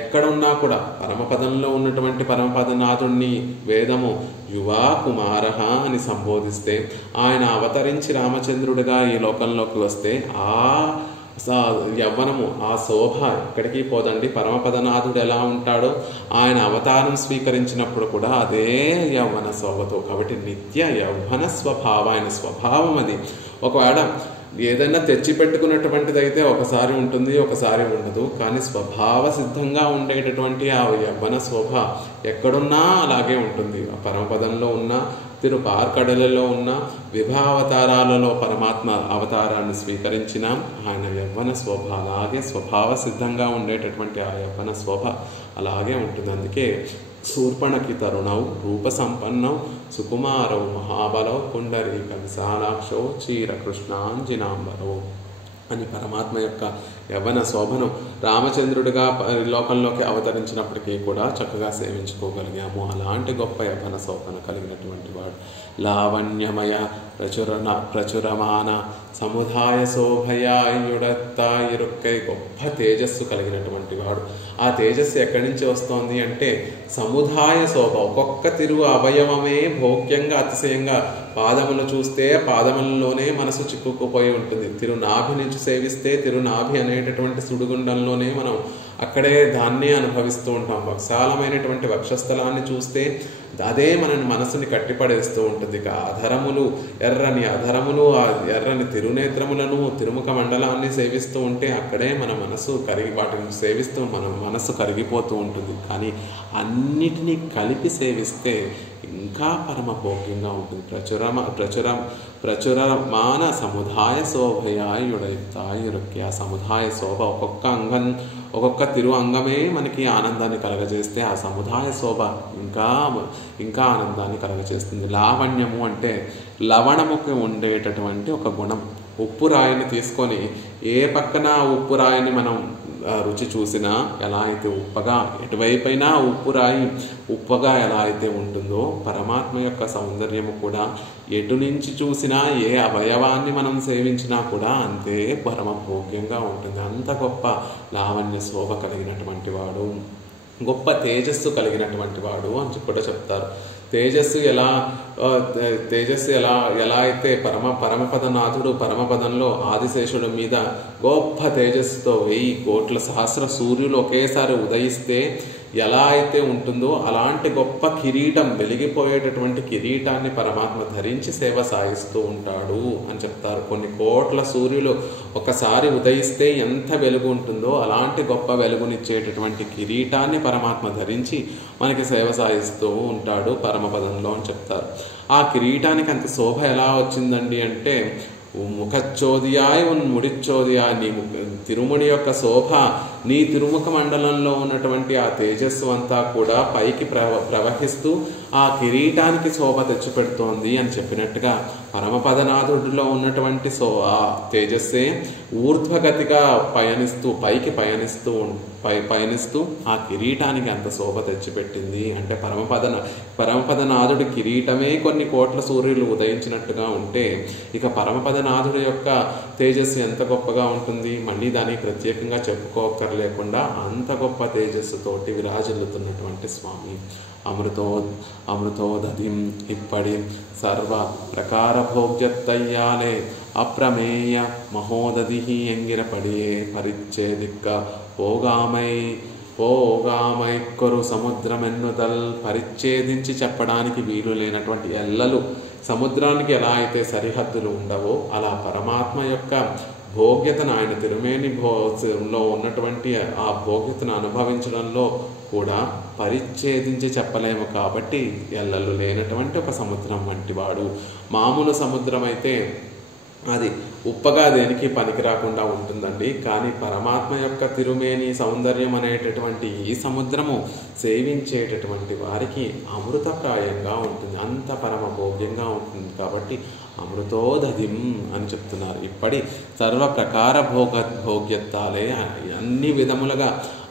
ఎక్కడున్నా కూడా పరమపదంలో ఉన్నటువంటి పరమపదనాథుణ్ణి వేదము యువా కుమార అని సంబోధిస్తే ఆయన అవతరించి రామచంద్రుడిగా ఈ లోకంలోకి వస్తే ఆ యవ్వనము, ఆ శోభ ఎక్కడికి పోదండి. పరమపదనాథుడు ఎలా ఉంటాడో ఆయన అవతారం స్వీకరించినప్పుడు కూడా అదే యవ్వన శోభతో. కాబట్టి నిత్య యవ్వన స్వభావ, ఆయన స్వభావం అది. ఒకవేళ ఏదైనా తెచ్చిపెట్టుకున్నటువంటిది అయితే ఒకసారి ఉంటుంది, ఒకసారి ఉండదు. కానీ స్వభావ సిద్ధంగా ఉండేటటువంటి ఆ యవ్వన శోభ ఎక్కడున్నా అలాగే ఉంటుంది. పరమపదంలో ఉన్న, తిరుపార్కడలలో ఉన్న, విభావతారాలలో పరమాత్మ అవతారాన్ని స్వీకరించిన ఆయన యవ్వన శోభ అలాగే స్వభావ సిద్ధంగా ఉండేటటువంటి ఆ యవ్వన శోభ అలాగే ఉంటుంది. అందుకే శూర్పణకి తరుణౌ రూప సంపన్నౌ సుకుమారౌ మహాబలౌ పుండరీక విశాలాక్షౌ చీరకృష్ణాంజినాంబరౌ అని పరమాత్మ యొక్క యవ్వన శోభను రామచంద్రుడిగా లోకంలోకి అవతరించినప్పటికీ కూడా చక్కగా సేవించుకోగలిగాము. అలాంటి గొప్ప యవ్వన శోభను కలిగినటువంటి వాడు. లావణ్యమయ ప్రచురమాన సముదాయ శోభయాయుడత్తాయిరుక్కై గొప్ప తేజస్సు కలిగినటువంటి వాడు. ఆ తేజస్సు ఎక్కడి నుంచి వస్తోంది అంటే సముదాయ శోభ. ఒక్కొక్క తిరుగు అవయవమే భోగ్యంగా అతిశయంగా పాదములు చూస్తే పాదములలోనే మనసు చిక్కుకుపోయి ఉంటుంది. తిరునాభి నుంచి సేవిస్తే తిరునాభి అనేటటువంటి సుడిగుండంలోనే మనం అక్కడే దాన్నే అనుభవిస్తూ ఉంటాం. వక్షాలమైనటువంటి వక్షస్థలాన్ని చూస్తే అదే మన మనసుని కట్టిపడేస్తూ ఉంటుంది. ఇక అధరములు, ఎర్రని అధరములు, ఆ ఎర్రని తిరునేత్రములను, తిరుముఖ మండలాన్ని సేవిస్తూ ఉంటే అక్కడే మన మనసు వాటిని సేవిస్తూ మన మనసు కరిగిపోతూ ఉంటుంది. కానీ అన్నిటినీ కలిపి సేవిస్తే ఇంకా పరమ భోగ్యంగా ఉంటుంది. ప్రచురమాన సముదాయ శోభయాయుడైతాయురక్కి. ఆ సముదాయ శోభ ఒక్కొక్క తిరు అంగమే మనకి ఆనందాన్ని కలగజేస్తే ఆ సముదాయ శోభ ఇంకా ఆనందాన్ని కలగజేస్తుంది. లావణ్యము అంటే లవణముకి ఉండేటటువంటి ఒక గుణం. ఉప్పు రాయిని తీసుకొని ఏ పక్కన ఉప్పు రాయిని మనం రుచి చూసినా ఎలా అయితే ఉప్పగా, ఎటువైపైనా ఉప్పు రాయి ఉప్పగా ఎలా అయితే ఉంటుందో పరమాత్మ యొక్క సౌందర్యము కూడా ఎటు నుంచి చూసినా ఏ అవయవాన్ని మనం సేవించినా కూడా అంతే పరమ భోగ్యంగా ఉంటుంది. అంత గొప్ప లావణ్య శోభ కలిగినటువంటి వాడు, గొప్ప తేజస్సు కలిగినటువంటి వాడు అని కూడా చెప్తారు. తేజస్సు ఎలా అయితే పరమపదనాథుడు పరమపదంలో ఆదిశేషుడు మీద గొప్ప తేజస్సుతో 1000 కోట్ల సహస్ర సూర్యులు ఒకేసారి ఉదయిస్తే ఎలా అయితే ఉంటుందో అలాంటి గొప్ప కిరీటం, వెలిగిపోయేటటువంటి కిరీటాన్ని పరమాత్మ ధరించి సేవ సాగిస్తూ ఉంటాడు అని చెప్తారు. కొన్ని కోట్ల సూర్యులు ఒకసారి ఉదయిస్తే ఎంత వెలుగు ఉంటుందో అలాంటి గొప్ప వెలుగునిచ్చేటటువంటి కిరీటాన్ని పరమాత్మ ధరించి మనకి సేవ సాగిస్తూ ఉంటాడు పరమపదంలో అని చెప్తారు. ఆ కిరీటానికి అంత శోభ ఎలా వచ్చిందండి అంటే ముఖచ్చోదియాయ్ ముడిచ్చోదియాయ్. నీ తిరుముడి యొక్క శోభ, నీ తిరుముఖ మండలంలో ఉన్నటువంటి ఆ తేజస్సు అంతా కూడా పైకి ప్రవహిస్తూ ఆ కిరీటానికి శోభ తెచ్చిపెడుతోంది అని చెప్పినట్టుగా పరమపదనాథుడిలో ఉన్నటువంటి ఆ తేజస్సే ఊర్ధ్వగతిగా పైకి పయనిస్తూ ఆ కిరీటానికి అంత శోభ తెచ్చిపెట్టింది. అంటే పరమపదనాథుడి కిరీటమే కొన్ని కోట్ల సూర్యులు ఉదయించినట్టుగా ఉంటే ఇక పరమపదనాథుడి యొక్క తేజస్సు ఎంత గొప్పగా ఉంటుంది. మళ్ళీ దానికి ప్రత్యేకంగా చెప్పుకోకర్లేకుండా అంత గొప్ప తేజస్సుతోటి విరాజిల్లుతున్నటువంటి స్వామి. అమృతోదధిం ఇప్పడి సర్వ ప్రకార భోగ్యత్తయ్యాలే అప్రమేయ మహోదధి ఎంగిరపడియే పరిచ్ఛేదిక్క పోగామైకొరు సముద్రమెన్నుదల్. పరిచ్ఛేదించి చెప్పడానికి వీలు లేనటువంటి ఎల్లలు. సముద్రానికి ఎలా అయితే సరిహద్దులు ఉండవో అలా పరమాత్మ యొక్క భోగ్యతను, ఆయన తిరుమేని లో ఉన్నటువంటి ఆ భోగ్యతను అనుభవించడంలో కూడా పరిచ్ఛేదించి చెప్పలేము. కాబట్టి ఎల్లలు లేనటువంటి ఒక సముద్రం వంటి వాడు. మామూలు సముద్రం అయితే అది ఉప్పగా దేనికి పనికి రాకుండా ఉంటుందండి. కానీ పరమాత్మ యొక్క తిరుమేని సౌందర్యం అనేటటువంటి ఈ సముద్రము సేవించేటటువంటి వారికి అమృతప్రాయంగా ఉంటుంది, అంత పరమ భోగ్యంగా ఉంటుంది. కాబట్టి అమృతోదధిం అని చెప్తున్నారు. ఇప్పటి సర్వ ప్రకార భోగ్యత్తాలే అన్ని విధములుగా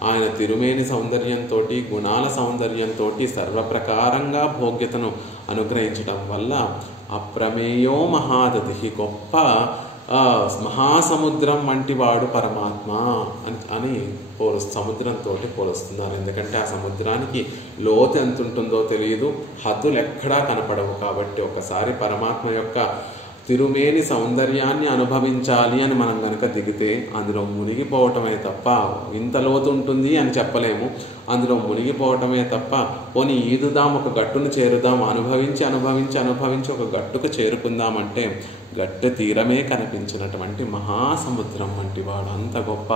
ఆయన తిరుమేని సౌందర్యంతో, గుణాల సౌందర్యంతో సర్వప్రకారంగా భోగ్యతను అనుగ్రహించడం వల్ల అప్రమేయో మహాదధి, గొప్ప మహాసముద్రం వంటి వాడు పరమాత్మ అని సముద్రంతో పోలుస్తున్నారు. ఎందుకంటే ఆ సముద్రానికి లోతు ఎంత ఉంటుందో తెలియదు, హద్దులు ఎక్కడా కనపడవు. కాబట్టి ఒకసారి పరమాత్మ యొక్క తిరుమేని సౌందర్యాన్ని అనుభవించాలి అని మనం కనుక దిగితే అందులో మునిగిపోవటమే తప్ప, ఇంత లోతు ఉంటుంది అని చెప్పలేము, అందులో మునిగిపోవటమే తప్ప పోనీ ఈదుదాం, ఒక గట్టును చేరుదాం, అనుభవించి అనుభవించి అనుభవించి ఒక గట్టుకు చేరుకుందామంటే గట్టు తీరమే కనిపించినటువంటి మహాసముద్రం వంటివాడు, అంత గొప్ప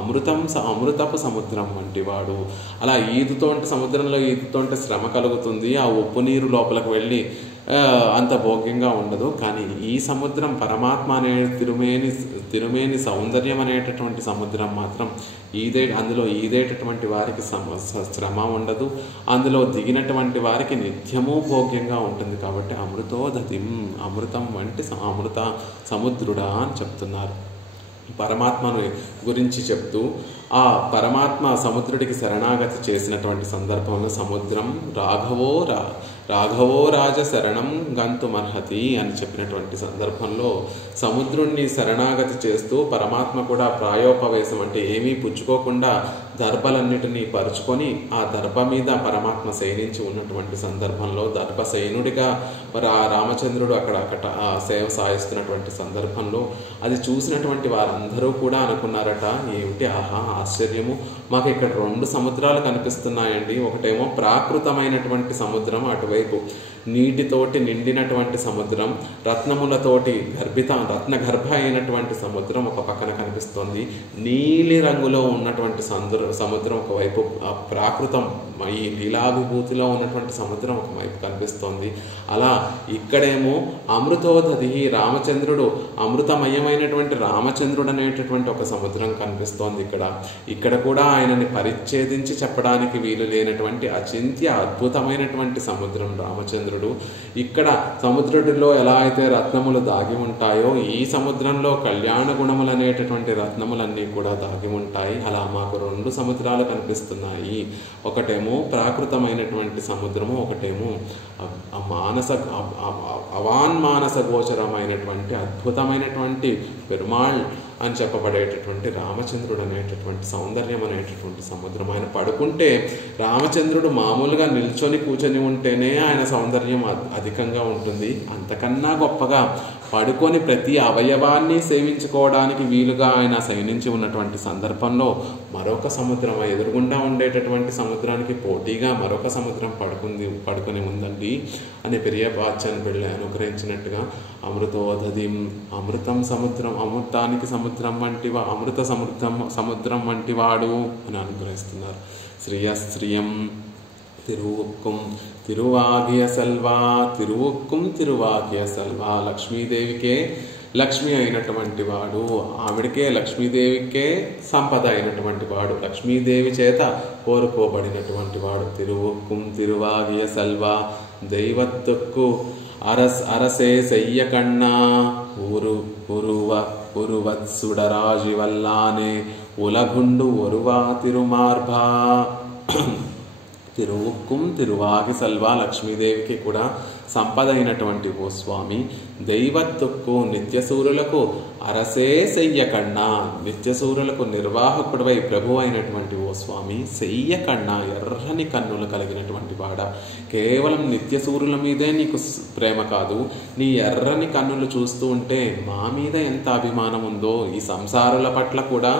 అమృతపు సముద్రం వంటివాడు. అలా ఈదుతోంటే, సముద్రంలో ఈదుతోంటే శ్రమ కలుగుతుంది, ఆ ఉప్పు నీరు లోపలికి వెళ్ళి అంత భోగ్యంగా ఉండదు. కానీ ఈ సముద్రం పరమాత్మ అనే తిరుమేని సౌందర్యం అనేటటువంటి సముద్రం మాత్రం అందులో ఈదేటటువంటి వారికి శ్రమ ఉండదు, అందులో దిగినటువంటి వారికి నిత్యము భోగ్యంగా ఉంటుంది. కాబట్టి అమృతోదధిం, అమృతం వంటి అమృత సముద్రుడా అని చెప్తున్నారు. పరమాత్మను గురించి చెప్తూ ఆ పరమాత్మ సముద్రుడికి శరణాగతి చేసినటువంటి సందర్భంలో సముద్రం రాఘవో రాజ శరణం గంతుమర్హతి అని చెప్పినటువంటి సందర్భంలో సముద్రుణ్ణి శరణాగతి చేస్తూ పరమాత్మ కూడా ప్రాయోపవేశం అంటే ఏమీ పుచ్చుకోకుండా దర్భలన్నిటినీ పరుచుకొని ఆ దర్భ మీద పరమాత్మ శయనించి ఉన్నటువంటి సందర్భంలో దర్భశయనుడిగా రామచంద్రుడు అక్కడ సేవ సాయిస్తున్నటువంటి సందర్భంలో అది చూసినటువంటి వారందరూ కూడా అనుకున్నారట, ఏమిటి ఆహా ఆశ్చర్యము, మాకు ఇక్కడ 2 సముద్రాలు కనిపిస్తున్నాయండి. ఒకటేమో ప్రాకృతమైనటువంటి సముద్రం, అటువైపు నీటితోటి నిండినటువంటి సముద్రం, రత్నములతోటి రత్నగర్భ అయినటువంటి సముద్రం ఒక పక్కన కనిపిస్తోంది. నీలి రంగులో ఉన్నటువంటి సముద్రం ఒకవైపు, ప్రాకృతం ఈ లీలాభిభూతిలో ఉన్నటువంటి సముద్రం ఒకవైపు కనిపిస్తోంది. అలా ఇక్కడేమో అమృతోదధి, రామచంద్రుడు అమృతమయమైనటువంటి రామచంద్రుడు అనేటటువంటి ఒక సముద్రం కనిపిస్తోంది. ఇక్కడ కూడా ఆయనని పరిచ్ఛేదించి చెప్పడానికి వీలు లేనటువంటి అచింత్య అద్భుతమైనటువంటి సముద్రం రామచంద్రుడు. ఇక్కడ సముద్రుడిలో ఎలా అయితే రత్నములు దాగి ఉంటాయో ఈ సముద్రంలో కళ్యాణ గుణములు అనేటటువంటి రత్నములన్నీ కూడా దాగి ఉంటాయి. అలా మాకు 2 సముద్రాలు కనిపిస్తున్నాయి. ఒకటేమో ప్రాకృతమైనటువంటి సముద్రము, ఒకటేమో అవాన్మానస గోచరమైనటువంటి అద్భుతమైనటువంటి పెరుమాళ్ అని చెప్పబడేటటువంటి రామచంద్రుడు అనేటటువంటి సౌందర్యం అనేటటువంటి సముద్రం. ఆయన పడుకుంటే రామచంద్రుడు మామూలుగా నిల్చొని కూర్చొని ఉంటేనే ఆయన సౌందర్యం అధికంగా ఉంటుంది. అంతకన్నా గొప్పగా పడుకొని ప్రతి అవయవాన్ని సేవించుకోవడానికి వీలుగా ఆయన శయనించి ఉన్నటువంటి సందర్భంలో మరొక సముద్రం, ఎదురుగుండా ఉండేటటువంటి సముద్రానికి పోటీగా మరొక సముద్రం పడుకొని ఉందండి అని పెరియపాచ్యాన్ని వెళ్ళి అనుగ్రహించినట్టుగా అమృతోదధిం, అమృతం సముద్రం, అమృతానికి సముద్రం వంటివా, అమృత సముద్రం వంటివాడు అని అనుగ్రహిస్తున్నారు. శ్రీయం తిరువుక్కుం తిరువాగియ సెల్వా, తిరువుక్కుం తిరువాగియ సెల్వా, లక్ష్మీదేవికే లక్ష్మి అయినటువంటి వాడు, ఆవిడకే లక్ష్మీదేవికే సంపద అయినటువంటి వాడు, లక్ష్మీదేవి చేత కోరుకోబడినటువంటి వాడు. తిరువుక్కుం తిరువాగియ సెల్వా, దైవత్తుక్కు அரசே செய்ய கண்ணா உருவத்சுடராஜி வல்லானே உலகுண்டு ஒருவா తిరుమార్భా. తిరువుక్కుం తిరువాగి సల్వా, లక్ష్మీదేవికి కూడా సంపద అయినటువంటి ఓ స్వామి, దైవత్తుక్కు నిత్యసూరులకు అరసే సెయ్యకన్నా, నిత్యసూరులకు నిర్వాహకుడివై ప్రభు అయినటువంటి ఓ స్వామి, సెయ్యకన్నా ఎర్రని కన్నులు కలిగినటువంటి వాడ. కేవలం నిత్యసూరుల మీదే నీకు ప్రేమ కాదు, నీ ఎర్రని కన్నులు చూస్తూ ఉంటే మా మీద ఎంత అభిమానం ఉందో, ఈ సంసారుల పట్ల కూడా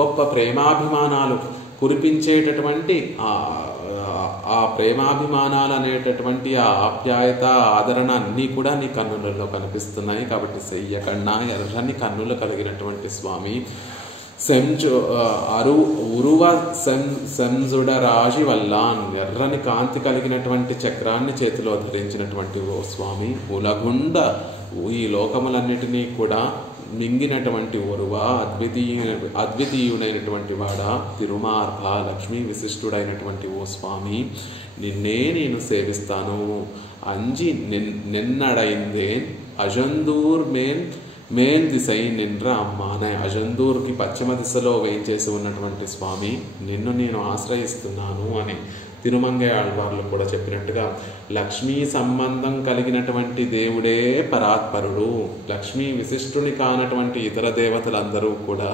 గొప్ప ప్రేమాభిమానాలు కురిపించేటటువంటి ఆ ప్రేమాభిమానాలు అనేటటువంటి ఆ ఆప్యాయత ఆదరణ అన్నీ కూడా నీ కన్నులలో కనిపిస్తున్నాయి. కాబట్టి సెయ్యకన్నా ఎర్రని కన్నులు కలిగినటువంటి స్వామి, సెంజుడరాజి వల్లాన్, ఎర్రని కాంతి కలిగినటువంటి చక్రాన్ని చేతిలో ధరించినటువంటి ఓ స్వామి, ఉలగుండ ఈ లోకములన్నిటినీ కూడా మింగినటువంటి ఒరువా, అద్వితీయుడైనటువంటి వాడ, తిరుమార్భ లక్ష్మీ విశిష్టుడైనటువంటి ఓ స్వామి, నిన్నే నేను సేవిస్తాను. అంజి నిన్నడైందేన్ అజందూర్ మేన్ దిశై నిన్ర అమ్మానే, అజందూర్కి పశ్చిమ దిశలో వేయించేసి ఉన్నటువంటి స్వామి, నిన్ను నేను ఆశ్రయిస్తున్నాను అని తిరుమంగై ఆళ్వార్లు కూడా చెప్పినట్టుగా లక్ష్మీ సంబంధం కలిగినటువంటి దేవుడే పరాత్పరుడు. లక్ష్మీ విశిష్టుని కానటువంటి ఇతర దేవతలందరూ కూడా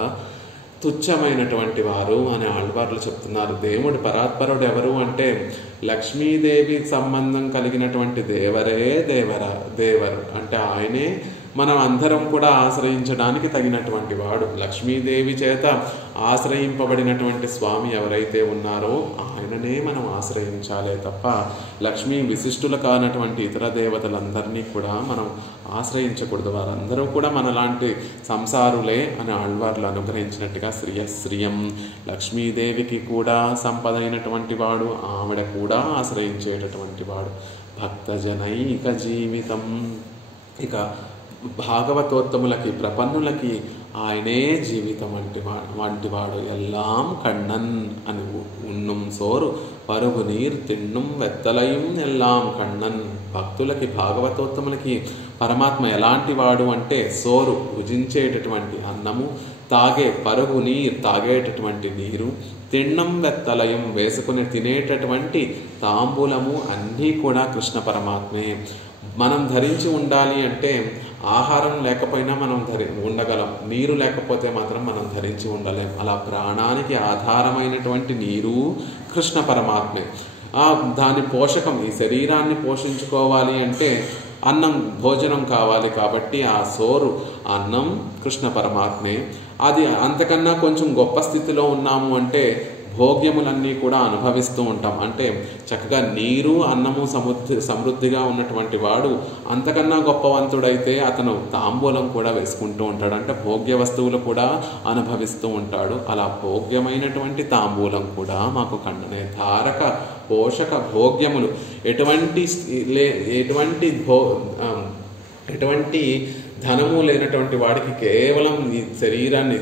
తుచ్చమైనటువంటి వారు అని ఆళ్వార్లు చెప్తున్నారు. దేవుడు పరాత్పరుడు ఎవరు అంటే లక్ష్మీదేవి సంబంధం కలిగినటువంటి దేవరు అంటే ఆయనే మనం అందరం కూడా ఆశ్రయించడానికి తగినటువంటి వాడు. లక్ష్మీదేవి చేత ఆశ్రయింపబడినటువంటి స్వామి ఎవరైతే ఉన్నారో ఆయననే మనం ఆశ్రయించాలే తప్ప లక్ష్మీ విశిష్టులు కానటువంటి ఇతర దేవతలందరినీ కూడా మనం ఆశ్రయించకూడదు. వారందరూ కూడా మనలాంటి సంసారులే అని ఆళ్వార్లు అనుగ్రహించినట్టుగా శ్రీయం లక్ష్మీదేవికి కూడా సంపదైనటువంటి వాడు, ఆవిడ కూడా ఆశ్రయించేటటువంటి వాడు. భక్తజనైక జీవితం. ఇక భాగవతోత్తములకి ప్రపన్నులకి ఆయనే జీవితం వంటివాడు. ఎల్లాం కണ്ണన్ అని ఉన్నం సోరు పరుగు నీరు తిన్నం వెత్తలయం ఎల్లాం కണ്ണన్. భక్తులకి భాగవతోత్తములకి పరమాత్మ ఎలాంటి వాడు అంటే సోరు భుజించేటటువంటి అన్నము, తాగే పరుగు నీరు తాగేటటువంటి నీరు, తిన్నం వెత్తలయం వేసుకుని తినేటటువంటి తాంబూలము అన్నీ కూడా కృష్ణ పరమాత్మే. మనం ధరించి ఉండాలి అంటే ఆహారం లేకపోయినా మనం ఉండగలం, నీరు లేకపోతే మాత్రం మనం ధరించి ఉండలేం. అలా ప్రాణానికి ఆధారమైనటువంటి నీరు కృష్ణ పరమాత్మే. దాని పోషకం, ఈ శరీరాన్ని పోషించుకోవాలి అంటే అన్నం భోజనం కావాలి కాబట్టి ఆ సోరు అన్నం కృష్ణ పరమాత్మే. అది అంతకన్నా కొంచెం గొప్ప స్థితిలో ఉన్నాము అంటే భోగ్యములన్నీ కూడా అనుభవిస్తూ ఉంటాం. అంటే చక్కగా నీరు అన్నము సమృద్ధిగా ఉన్నటువంటి వాడు అంతకన్నా గొప్పవంతుడైతే అతను తాంబూలం కూడా వేసుకుంటూ ఉంటాడు, అంటే భోగ్య వస్తువులు కూడా అనుభవిస్తూ ఉంటాడు. అలా భోగ్యమైనటువంటి తాంబూలం కూడా మాకు కన్ననే. ధారక పోషక భోగ్యములు ఎటువంటి ధనము లేనటువంటి వాడికి కేవలం ఈ శరీరాన్ని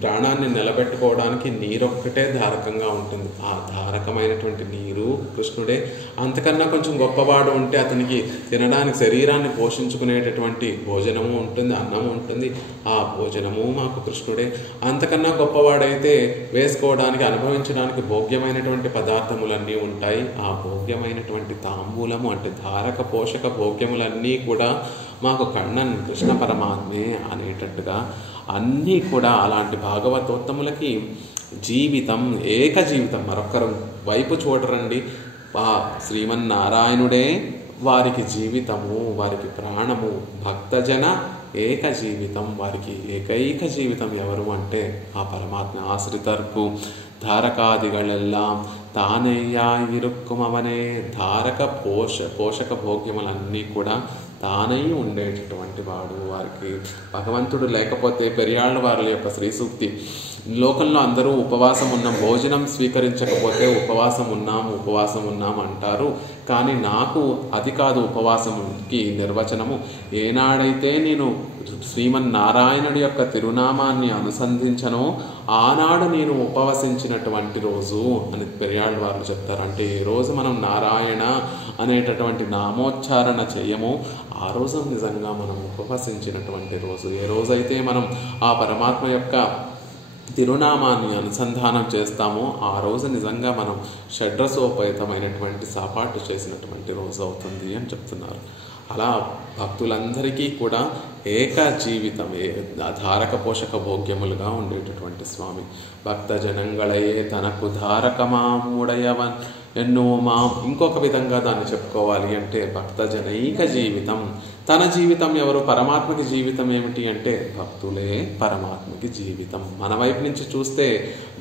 ప్రాణాన్ని నిలబెట్టుకోవడానికి నీరొక్కటే ధారకంగా ఉంటుంది. ఆ ధారకమైనటువంటి నీరు కృష్ణుడే. అంతకన్నా కొంచెం గొప్పవాడు ఉంటే అతనికి తినడానికి శరీరాన్ని పోషించుకునేటటువంటి భోజనము ఉంటుంది, అన్నము ఉంటుంది. ఆ భోజనము మాకు కృష్ణుడే. అంతకన్నా గొప్పవాడైతే వేసుకోవడానికి అనుభవించడానికి భోగ్యమైనటువంటి పదార్థములన్నీ ఉంటాయి. ఆ భోగ్యమైనటువంటి తాంబూలము అంటే ధారక పోషక భోగ్యములన్నీ కూడా మాకు కണ്ണన్ కృష్ణ పరమాత్మే అనేటట్టుగా అన్నీ కూడా అలాంటి భాగవతోత్తములకి జీవితం ఏక జీవితం. మరొకరు వైపు చూడరండి, ఆ శ్రీమన్నారాయణుడే వారికి జీవితము, వారికి ప్రాణము. భక్తజన ఏక జీవితం, వారికి ఏకైక జీవితం ఎవరు అంటే ఆ పరమాత్మ. ఆశ్రితర్కు ధారకాదిగಳೆல்லாம் తానయ్యా ఇరుక్కుమవనే. ధారక పోషక భోగ్యములన్నీ కూడా తానై ఉండేటటువంటి వాడు. వారికి భగవంతుడు లేకపోతే పెరియాళ్ళ వారి యొక్క శ్రీ సూక్తి, లోకంలో అందరూ ఉపవాసం ఉన్నాం, భోజనం స్వీకరించకపోతే ఉపవాసం ఉన్నాం అంటారు. కానీ నాకు అది కాదు ఉపవాసంకి నిర్వచనము. ఏనాడైతే నేను శ్రీమన్నారాయణుడి యొక్క తిరునామాన్ని అనుసంధించనో ఆనాడు నేను ఉపవసించినటువంటి రోజు అని పెరియాళ్ళ వారు చెప్తారు. అంటే ఏ రోజు మనం నారాయణ అనేటటువంటి నామోచ్చారణ చేయమో ఆ రోజు నిజంగా మనం ఉపవసించినటువంటి రోజు. ఏ రోజైతే మనం ఆ పరమాత్మ యొక్క తిరునామాన్ని అనుసంధానం చేస్తామో ఆ రోజు నిజంగా మనం షడ్రసోపేతమైనటువంటి సాపాటు చేసినటువంటి రోజు అవుతుంది అని చెప్తున్నారు. అలా భక్తులందరికీ కూడా ఏక జీవితం, ధారక పోషక భోగ్యములుగా ఉండేటటువంటి స్వామి. భక్త జనంగళయే తనకు ధారకమాముడయవన్ ఎన్నో మా. ఇంకొక విధంగా దాన్ని చెప్పుకోవాలి అంటే భక్త జనైక జీవితం. తన జీవితం ఎవరు? పరమాత్మకి జీవితం ఏమిటి అంటే భక్తులే పరమాత్మకి జీవితం. మన వైపు నుంచి చూస్తే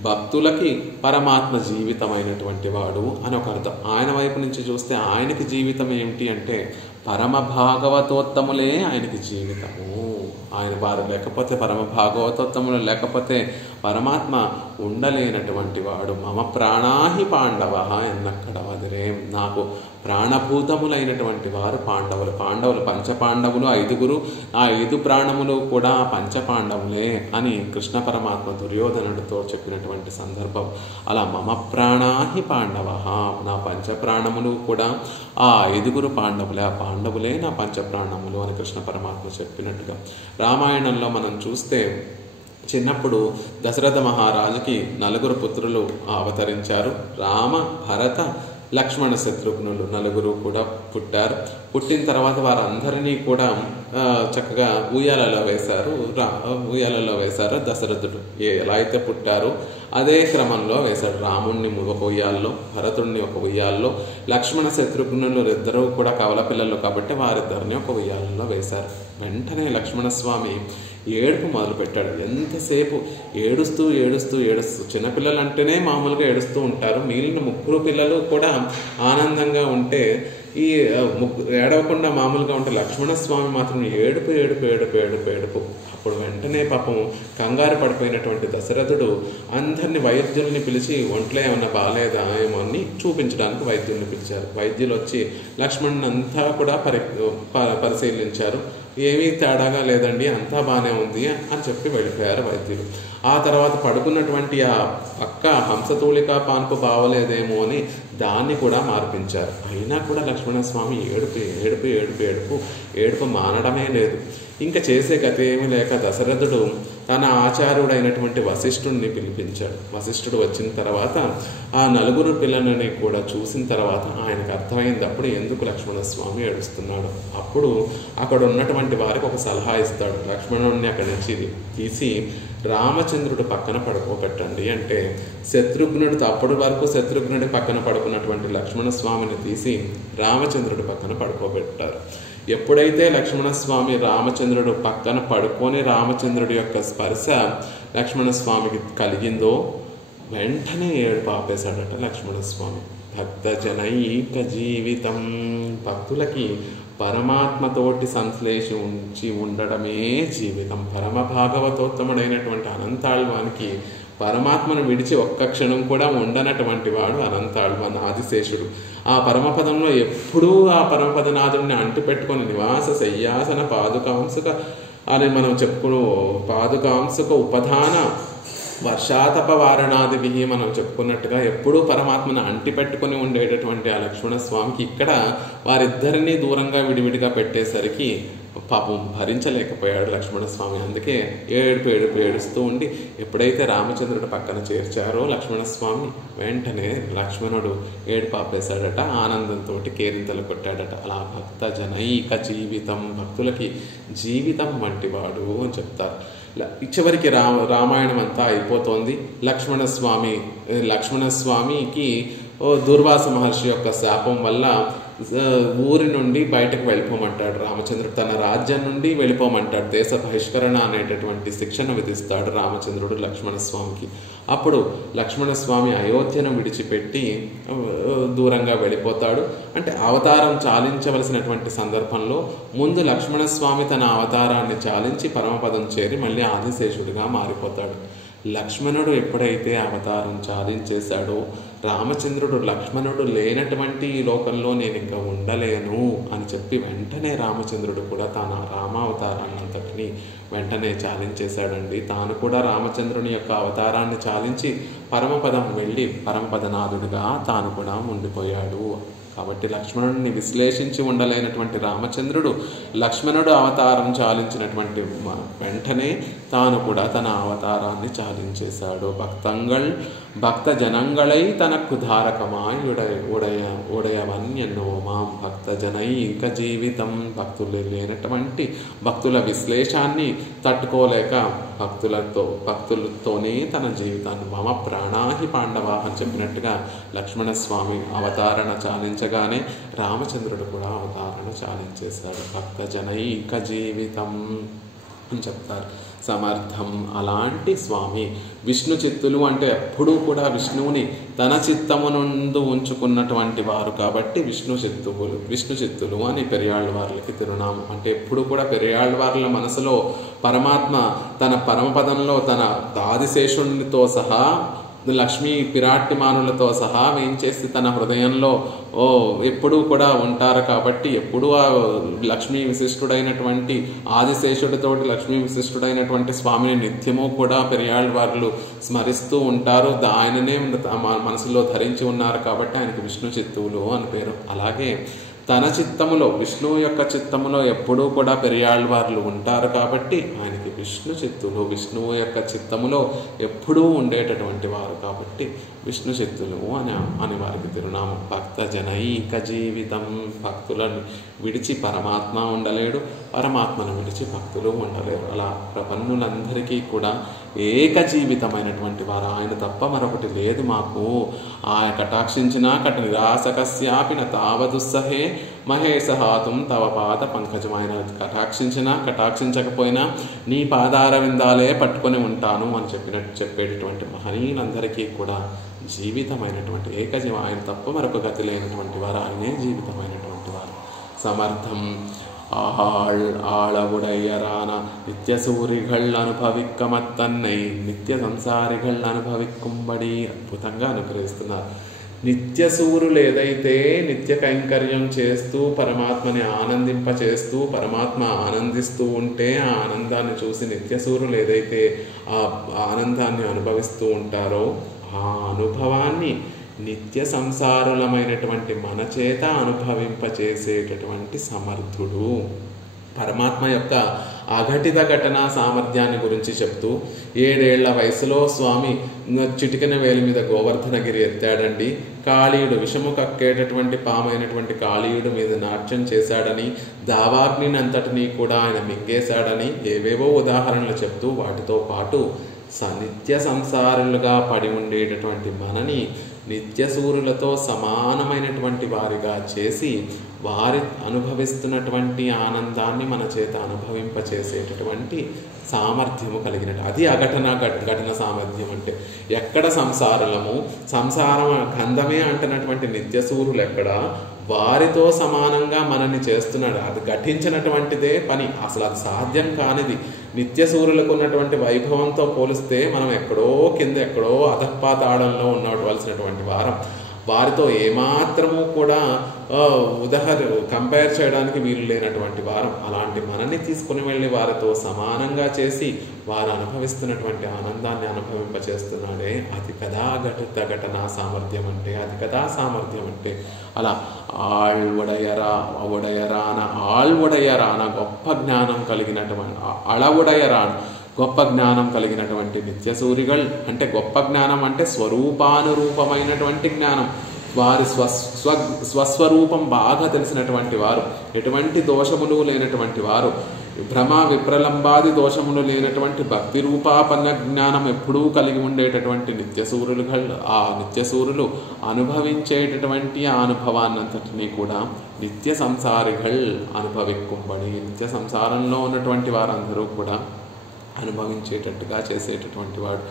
భక్తులకి పరమాత్మ జీవితమైనటువంటి వాడు అని ఒక అర్థం. ఆయన వైపు నుంచి చూస్తే ఆయనకి జీవితం ఏమిటి అంటే పరమ భాగవతోత్తములే ఆయనకి జీవితము. ఆయన వారు లేకపోతే, పరమ భాగవతోత్తములు లేకపోతే పరమాత్మ ఉండలేనటువంటి వాడు. మమ ప్రాణాహి పాండవ ఎన్నక్కడ వదిరే. నాకు ప్రాణభూతములైనటువంటి వారు పాండవులు. పంచపాండవులు 5గురు. ఆ 5 ప్రాణములు కూడా పంచపాండవులే అని కృష్ణ పరమాత్మ దుర్యోధనుడితో చెప్పినటువంటి సందర్భం. అలా మమ ప్రాణాహి పాండవ, నా పంచప్రాణములు కూడా ఆ 5గురు పాండవులే. ఆ పాండవులే నా పంచప్రాణములు అని కృష్ణ పరమాత్మ చెప్పినట్టుగా రామాయణంలో మనం చూస్తే చిన్నప్పుడు దశరథ మహారాజుకి 4 పుత్రులు అవతరించారు. రామ, భరత, లక్ష్మణ, శత్రుఘ్నులు 4 కూడా పుట్టారు. పుట్టిన తర్వాత వారందరినీ కూడా చక్కగా ఉయ్యాలలో వేశారు దశరథుడు. ఎలా అయితే పుట్టారో అదే క్రమంలో వేశాడు. రాముణ్ణి ఒక ఉయ్యాల్లో, భరతుడిని ఒక ఉయ్యాల్లో, లక్ష్మణ శత్రుఘ్నులు ఇద్దరూ కూడా కవల పిల్లలు కాబట్టి వారిద్దరిని ఒక ఉయ్యాలలో వేశారు. వెంటనే లక్ష్మణస్వామి ఏడుపు మొదలుపెట్టాడు. ఎంతసేపు ఏడుస్తూ చిన్నపిల్లలు అంటేనే మామూలుగా ఏడుస్తూ ఉంటారు. మిగిలిన ముగ్గురు పిల్లలు కూడా ఆనందంగా ఉంటే ఈ ఏడవకుండా మామూలుగా ఉంటే లక్ష్మణస్వామి మాత్రం ఏడుపు. అప్పుడు వెంటనే పాపం కంగారు పడిపోయినటువంటి దశరథుడు అందరిని వైద్యుల్ని పిలిచి ఒంట్లో ఏమన్నా బాగాలేదా ఏమో అని చూపించడానికి వైద్యుల్ని పిలిచారు. వైద్యులు వచ్చి లక్ష్మణుని అంతా కూడా పరిశీలించారు. ఏమీ తేడాగా లేదండి, అంతా బాగానే ఉంది అని చెప్పి వెళ్ళిపోయారు వైద్యులు. ఆ తర్వాత పడుకున్నటువంటి ఆ పక్క హంసతూలిక పాన్పు బావలేదేమో అని దాన్ని కూడా మార్పించారు. అయినా కూడా లక్ష్మణస్వామి ఏడుపు మానడమే లేదు. ఇంకా చేసే గత ఏమీ లేక దశరథుడు తన ఆచార్యుడైనటువంటి వశిష్ఠుడిని పిలిపించాడు. వశిష్ఠుడు వచ్చిన తర్వాత ఆ నలుగురు పిల్లలని కూడా చూసిన తర్వాత ఆయనకు అర్థమైంది అప్పుడు ఎందుకు లక్ష్మణస్వామి ఏడుస్తున్నాడు. అప్పుడు అక్కడ ఉన్నటువంటి వారికి ఒక సలహా ఇస్తాడు. లక్ష్మణుడిని అక్కడి నుంచి తీసి రామచంద్రుడు పక్కన పడుకోబెట్టండి అంటే శత్రుఘ్నుడు అప్పటి వరకు శత్రుఘ్నుడి పక్కన పడుకున్నటువంటి లక్ష్మణస్వామిని తీసి రామచంద్రుడి పక్కన పడుకోబెట్టారు. ఎప్పుడైతే లక్ష్మణస్వామి రామచంద్రుడు పక్కన పడుకొని రామచంద్రుడి యొక్క స్పర్శ లక్ష్మణస్వామికి కలిగిందో వెంటనే ఏడుపు ఆపేశాడట లక్ష్మణస్వామి. భక్త జనైక జీవితం, భక్తులకి పరమాత్మతోటి సంశ్లేషించి ఉండడమే జీవితం. పరమ భాగవతోత్తముడైనటువంటి అనంతాళ్వానికి పరమాత్మను విడిచి ఒక్క క్షణం కూడా ఉండనటువంటి వాడు అనంతాళ్వాన్ ఆదిశేషుడు. ఆ పరమపదంలో ఎప్పుడూ ఆ పరమపదనాథుడిని అంటుపెట్టుకొని నివాస శయ్యాసన పాదుకాంసుక అని మనం చెప్పుకుని పాదుకాంసుక ఉపధాన వర్షాతప వారణాదివి మనం చెప్పుకున్నట్టుగా ఎప్పుడూ పరమాత్మను అంటిపెట్టుకుని ఉండేటటువంటి ఆ లక్ష్మణస్వామికి ఇక్కడ వారిద్దరినీ దూరంగా విడివిడిగా పెట్టేసరికి పాపం భరించలేకపోయాడు లక్ష్మణస్వామి. అందుకే ఏడుస్తూ ఉండి ఎప్పుడైతే రామచంద్రుడు పక్కన చేర్చారో లక్ష్మణస్వామి వెంటనే లక్ష్మణుడు ఏడుపు ఆపేశాడట. ఆనందంతో కేరింతలు కొట్టాడట. అలా భక్త జనైక జీవితం, భక్తులకి జీవితం వంటి వాడు అని చెప్తారు. చివరికి రామాయణం అంతా అయిపోతోంది. లక్ష్మణస్వామికి దుర్వాస మహర్షి యొక్క శాపం వల్ల ఊరి నుండి బయటకు వెళ్ళిపోమంటాడు రామచంద్రుడు. తన రాజ్యం నుండి వెళ్ళిపోమంటాడు. దేశ బహిష్కరణ అనేటటువంటి శిక్షణ విధిస్తాడు రామచంద్రుడు లక్ష్మణస్వామికి. అప్పుడు లక్ష్మణస్వామి అయోధ్యను విడిచిపెట్టి దూరంగా వెళ్ళిపోతాడు. అంటే అవతారం చాలించవలసినటువంటి సందర్భంలో ముందు లక్ష్మణస్వామి తన అవతారాన్ని చాలించి పరమపదం చేరి మళ్ళీ ఆదిశేషుడిగా మారిపోతాడు. లక్ష్మణుడు ఎప్పుడైతే అవతారం చాలించేశాడో రామచంద్రుడు లక్ష్మణుడు లేనటువంటి ఈ లోకంలో నేను ఇంకా ఉండలేను అని చెప్పి వెంటనే రామచంద్రుడు కూడా తన రామావతారాన్నంతటిని వెంటనే చాలించేశాడండి. తాను కూడా రామచంద్రుని యొక్క అవతారాన్ని చాలించి పరమపదం వెళ్ళి పరమపదనాథుడిగా తాను కూడా ఉండిపోయాడు. కాబట్టి లక్ష్మణుడిని విశ్లేషించి ఉండలేనటువంటి రామచంద్రుడు లక్ష్మణుడు అవతారం చాలించినటువంటి వెంటనే తాను కూడా తన అవతారాన్ని చాలించేశాడు. భక్త జనంగళై తనకు ధారకమాయ్ ఉడయవన్యన్నో మాం భక్త జనైక జీవితం. భక్తులు లేనటువంటి భక్తుల విశ్లేషాన్ని తట్టుకోలేక భక్తులతోనే తన జీవితాన్ని మమ ప్రాణాహి పాండవా అని చెప్పినట్టుగా లక్ష్మణస్వామి అవతారణ చాలించగానే రామచంద్రుడు కూడా అవతారణ చాలించేశాడు. భక్త జనైక జీవితం అని చెప్తారు. సమర్థం అలాంటి స్వామి విష్ణు చిత్తులు అంటే ఎప్పుడూ కూడా విష్ణువుని తన చిత్తమునందు ఉంచుకున్నటువంటి వారు కాబట్టి విష్ణు చిత్తులు అని పెరియాళ్ళవార్లకి తిరునామం. అంటే ఎప్పుడు కూడా పెరియాళ్ళవార్ల మనసులో పరమాత్మ తన పరమపదంలో తన ఆదిశేషునితో సహా లక్ష్మీ పిరాట్టిమానులతో సహా వేయించేసి తన హృదయంలో ఎప్పుడూ కూడా ఉంటారు. కాబట్టి ఎప్పుడూ ఆ లక్ష్మీ విశిష్టుడైనటువంటి ఆదిశేషుడితోటి లక్ష్మీ విశిష్టుడైనటువంటి స్వామిని నిత్యము కూడా పెరియాళ్ళవార్లు స్మరిస్తూ ఉంటారు. ఆయననే మనసులో ధరించి ఉన్నారు కాబట్టి ఆయనకు విష్ణు చిత్తువులు అని పేరు. అలాగే తన చిత్తములో విష్ణువు యొక్క చిత్తములో ఎప్పుడూ కూడా పెరియాళ్ళవార్లు ఉంటారు కాబట్టి ఆయనకి విష్ణు చిత్తులు, విష్ణువు యొక్క చిత్తములో ఎప్పుడూ ఉండేటటువంటి వారు కాబట్టి విష్ణు చిత్తులు అని వారికి తిరునామం. భక్త జనైక జీవితం, భక్తులను విడిచి పరమాత్మ ఉండలేడు, పరమాత్మను విడిచి భక్తులు ఉండలేరు. అలా ప్రపన్నులందరికీ కూడా ఏక జీవితమైనటువంటి వారు, ఆయన తప్ప మరొకటి లేదు మాకు. ఆయన కటాక్షించినా కట నిరాసకస్యాపి తావదుస్సహే మహేశహాతుం తవ పాద పంకజం. ఆయన కటాక్షించినా కటాక్షించకపోయినా నీ పాదార విందాలే పట్టుకొని ఉంటాను అని చెప్పేటటువంటి మహనీయులందరికీ కూడా జీవితమైనటువంటి ఏకజీవ, ఆయన తప్ప మరొక గతి లేనటువంటి వారు, ఆయనే జీవితమైనటువంటి వారు. సమర్థం ஆளவுடையரான நித்திய சூரிகள் అనుభవిక్కమత్తన్నై నిత్య సంసారిகள் అనుభవిక్కుம்பడి అద్భుతంగా అనుగ్రహిస్తున్నారు. నిత్య సూరులు ఏదైతే నిత్య కైంకర్యం చేస్తూ పరమాత్మని ఆనందింపచేస్తూ పరమాత్మ ఆనందిస్తూ ఉంటే ఆ ఆనందాన్ని చూసి నిత్య సూరులు ఏదైతే ఆ ఆనందాన్ని అనుభవిస్తూ ఉంటారో ఆ అనుభవాన్ని నిత్య సంసారులమైనటువంటి మన చేత అనుభవింపచేసేటటువంటి సమర్థుడు. పరమాత్మ యొక్క అఘటిత ఘటన సామర్థ్యాన్ని గురించి చెప్తూ 7 ఏళ్ల వయసులో స్వామి చిటికెన వేలి మీద గోవర్ధనగిరి ఎత్తాడండి. కాళీయుడు విషము కక్కేటటువంటి పామైనటువంటి కాళీయుడు మీద నాట్యం చేశాడని, దావాగ్నిని అంతటినీ కూడా ఆయన మింగేశాడని ఏవేవో ఉదాహరణలు చెప్తూ వాటితో పాటు నిత్య సంసారులుగా పడి ఉండేటటువంటి మనని నిత్య సూర్యులతో సమానమైనటువంటి వారిగా చేసి వారి అనుభవిస్తున్నటువంటి ఆనందాన్ని మన చేత అనుభవింపచేసేటటువంటి సామర్థ్యము కలిగినట్టు అది ఘటన సామర్థ్యం. అంటే ఎక్కడ సంసారులము, సంసారం గంధమే అంటున్నటువంటి నిత్య సూర్యులు ఎక్కడ వారితో సమానంగా మనని చేస్తున్నాడు. అది ఘటించినటువంటిదే పని, అసలు అది సాధ్యం కానిది. నిత్య సూర్యులకు ఉన్నటువంటి వైభవంతో పోలిస్తే మనం ఎక్కడో కింద ఎక్కడో అధపాతాళంలో ఉండవలసినటువంటి వారం. వారితో ఏమాత్రము కూడా కంపేర్ చేయడానికి వీలు లేనటువంటి వారం. అలాంటి మనని తీసుకుని వెళ్ళి వారితో సమానంగా చేసి వారు అనుభవిస్తున్నటువంటి ఆనందాన్ని అనుభవింపచేస్తున్నాడే అది కదా ఘటన సామర్థ్యం అంటే, అది కదా సామర్థ్యం అంటే. అలా ఆళ్వుడయరాన గొప్ప జ్ఞానం కలిగినటువంటి గొప్ప జ్ఞానం కలిగినటువంటి నిత్య సూరిகள் అంటే గొప్ప జ్ఞానం అంటే స్వరూపానురూపమైనటువంటి జ్ఞానం. వారి స్వస్వరూపం బాగా తెలిసినటువంటి వారు, ఎటువంటి దోషములు లేనటువంటి వారు, భ్రమ విప్రలంబాది దోషములు లేనటువంటి భక్తి రూపాపన్న జ్ఞానం ఎప్పుడూ కలిగి ఉండేటటువంటి నిత్యసూరులు. ఆ నిత్యసూరులు అనుభవించేటటువంటి ఆ అనుభవాన్నంతటినీ కూడా నిత్య సంసారిகள் అనుభవిక్కుబడి, నిత్య సంసారంలో ఉన్నటువంటి వారందరూ కూడా అనుభవించేటట్టుగా చేసేటటువంటి వాడు.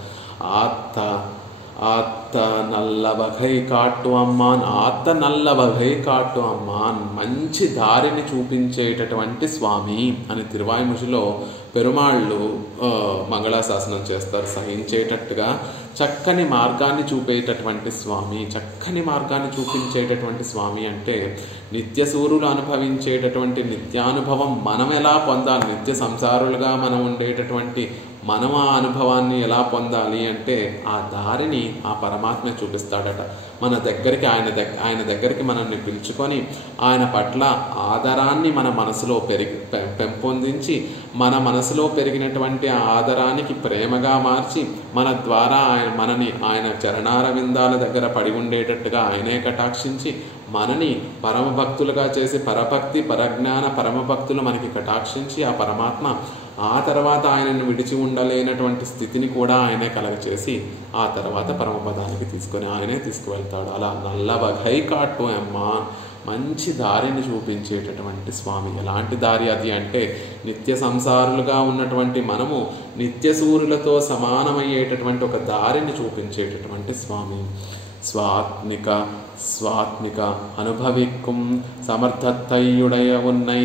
ఆత్త నల్లవగై కాట్టు అమ్మాన్, ఆత్త నల్లవగై కాట్టు అమ్మాన్, మంచి దారిని చూపించేటటువంటి స్వామి అని తిరువాయిముషిలో పెరుమాళ్ళు మంగళాశాసనం చేస్తారు. సహించేటట్టుగా చక్కని మార్గాన్ని చూపేటటువంటి స్వామి, చక్కని మార్గాన్ని చూపించేటటువంటి స్వామి అంటే నిత్యసూరులు అనుభవించేటటువంటి నిత్యానుభవం మనం ఎలా పొందాలి, నిత్య సంసారులుగా మనం ఉండేటటువంటి మనం ఆ అనుభవాన్ని ఎలా పొందాలి అంటే ఆ దారిని ఆ పరమాత్మ చూపిస్తాడట. మన దగ్గరికి ఆయన దగ్గరికి మనల్ని పిలుచుకొని ఆయన పట్ల ఆదరాన్ని మన మనసులో పెంపొందించి మన మనసులో పెరిగినటువంటి ఆ ఆదరానికి ప్రేమగా మార్చి మన ద్వారా ఆయన చరణారవిందాల దగ్గర పడి ఉండేటట్టుగా ఆయనే కటాక్షించి మనని పరమభక్తులుగా చేసి పరభక్తి పరజ్ఞాన పరమభక్తులు మనకి కటాక్షించి ఆ పరమాత్మ ఆ తర్వాత ఆయనను విడిచి ఉండలేనటువంటి స్థితిని కూడా ఆయనే కలగచేసి ఆ తర్వాత పరమపదానికి తీసుకొని ఆయనే తీసుకువెళ్తాడు. అలా నల్లవగై కాట్టు అమ్మ, మంచి దారిని చూపించేటటువంటి స్వామి. ఎలాంటి దారి అది అంటే నిత్య సంసారులుగా ఉన్నటువంటి మనము నిత్యసూరులతో సమానమయ్యేటటువంటి ఒక దారిని చూపించేటటువంటి స్వామి. స్వాత్మిక అనుభవిక్కుం సమర్థత్తయ్యుడయ ఉన్నై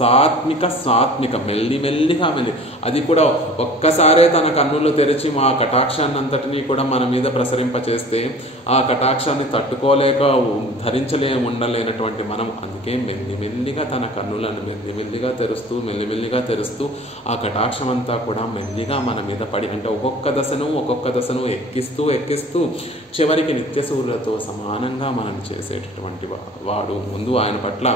సాత్మిక మెల్లిమెల్లిగా అది కూడా ఒక్కసారే తన కన్నులు తెరిచి మా కటాక్షాన్నంతటినీ కూడా మన మీద ప్రసరింపచేస్తే ఆ కటాక్షాన్ని తట్టుకోలేక ఉండలేనటువంటి మనం అందుకే మెల్లిమెల్లిగా తన కన్నులను మెల్లిమెల్లిగా తెరుస్తూ ఆ కటాక్షం అంతా కూడా మెల్లిగా మన మీద పడి అంటే ఒక్కొక్క దశను ఎక్కిస్తూ చివరికి నిత్యసూరులతో సమానంగా మనం చేసేటటువంటి వాడు. ముందు ఆయన పట్ల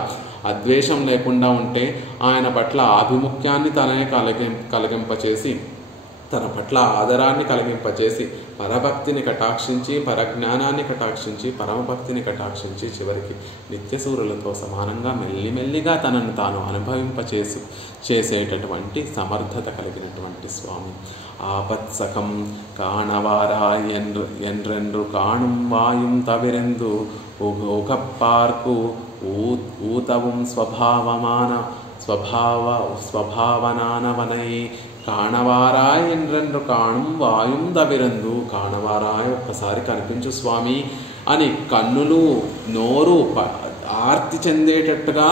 అద్వేషం లేకుండా ఉంటే ఆయన పట్ల ఆభిముఖ్యాన్ని తననే కలిగింపచేసి తన పట్ల ఆదరాన్ని కలిగింపచేసి పరభక్తిని కటాక్షించి పరజ్ఞానాన్ని కటాక్షించి పరమభక్తిని కటాక్షించి చివరికి నిత్యసూరులతో సమానంగా మెల్లిమెల్లిగా తనను తాను చేసేటటువంటి సమర్థత కలిగినటువంటి స్వామి. ఆపత్సకం కాణవారాయ్ ఎండ్రెండ్రు కాణుం వాయుం తవిరెందు ఉగప్పార్కు ఊతவும் స్వభావనానవనై కాణవారాయ్ ఎండ్రెండ్రు కాణుం వాయుం తవిరెందు. కాణవారాయ్ ఒక్కసారి కనిపించు స్వామి అని కన్నులు నోరు ఆర్తి చెందేటట్టుగా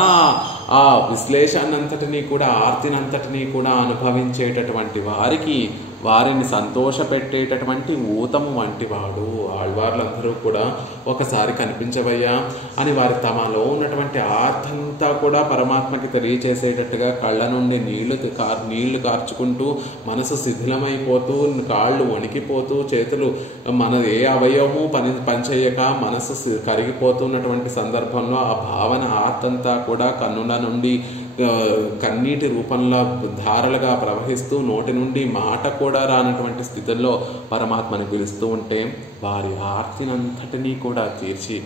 ఆ విశ్లేషణంతటినీ కూడా ఆర్తినంతటినీ కూడా అనుభవించేటటువంటి వారిని సంతోషపెట్టేటటువంటి ఊతము వంటి వాడు. ఆళ్వార్లందరూ కూడా ఒకసారి కనిపించవయ్యా అని వారి తమలో ఉన్నటువంటి ఆర్తంతా కూడా పరమాత్మకి తెలియచేసేటట్టుగా కళ్ళ నుండి నీళ్లు కార్చుకుంటూ మనసు శిథిలమైపోతూ కాళ్ళు వణికిపోతూ చేతులు మన ఏ అవయవము పనిచేయక మనసు కరిగిపోతున్నటువంటి సందర్భంలో ఆ భావన ఆర్తంతా కూడా కన్నుల నుండి కన్నీటి రూపంలో ధారలుగా ప్రవహిస్తూ నోటి నుండి మాట కూడా రానటువంటి స్థితిలో పరమాత్మని పిలుస్తూ ఉంటే వారి ఆర్తినంతటినీ కూడా తీర్చి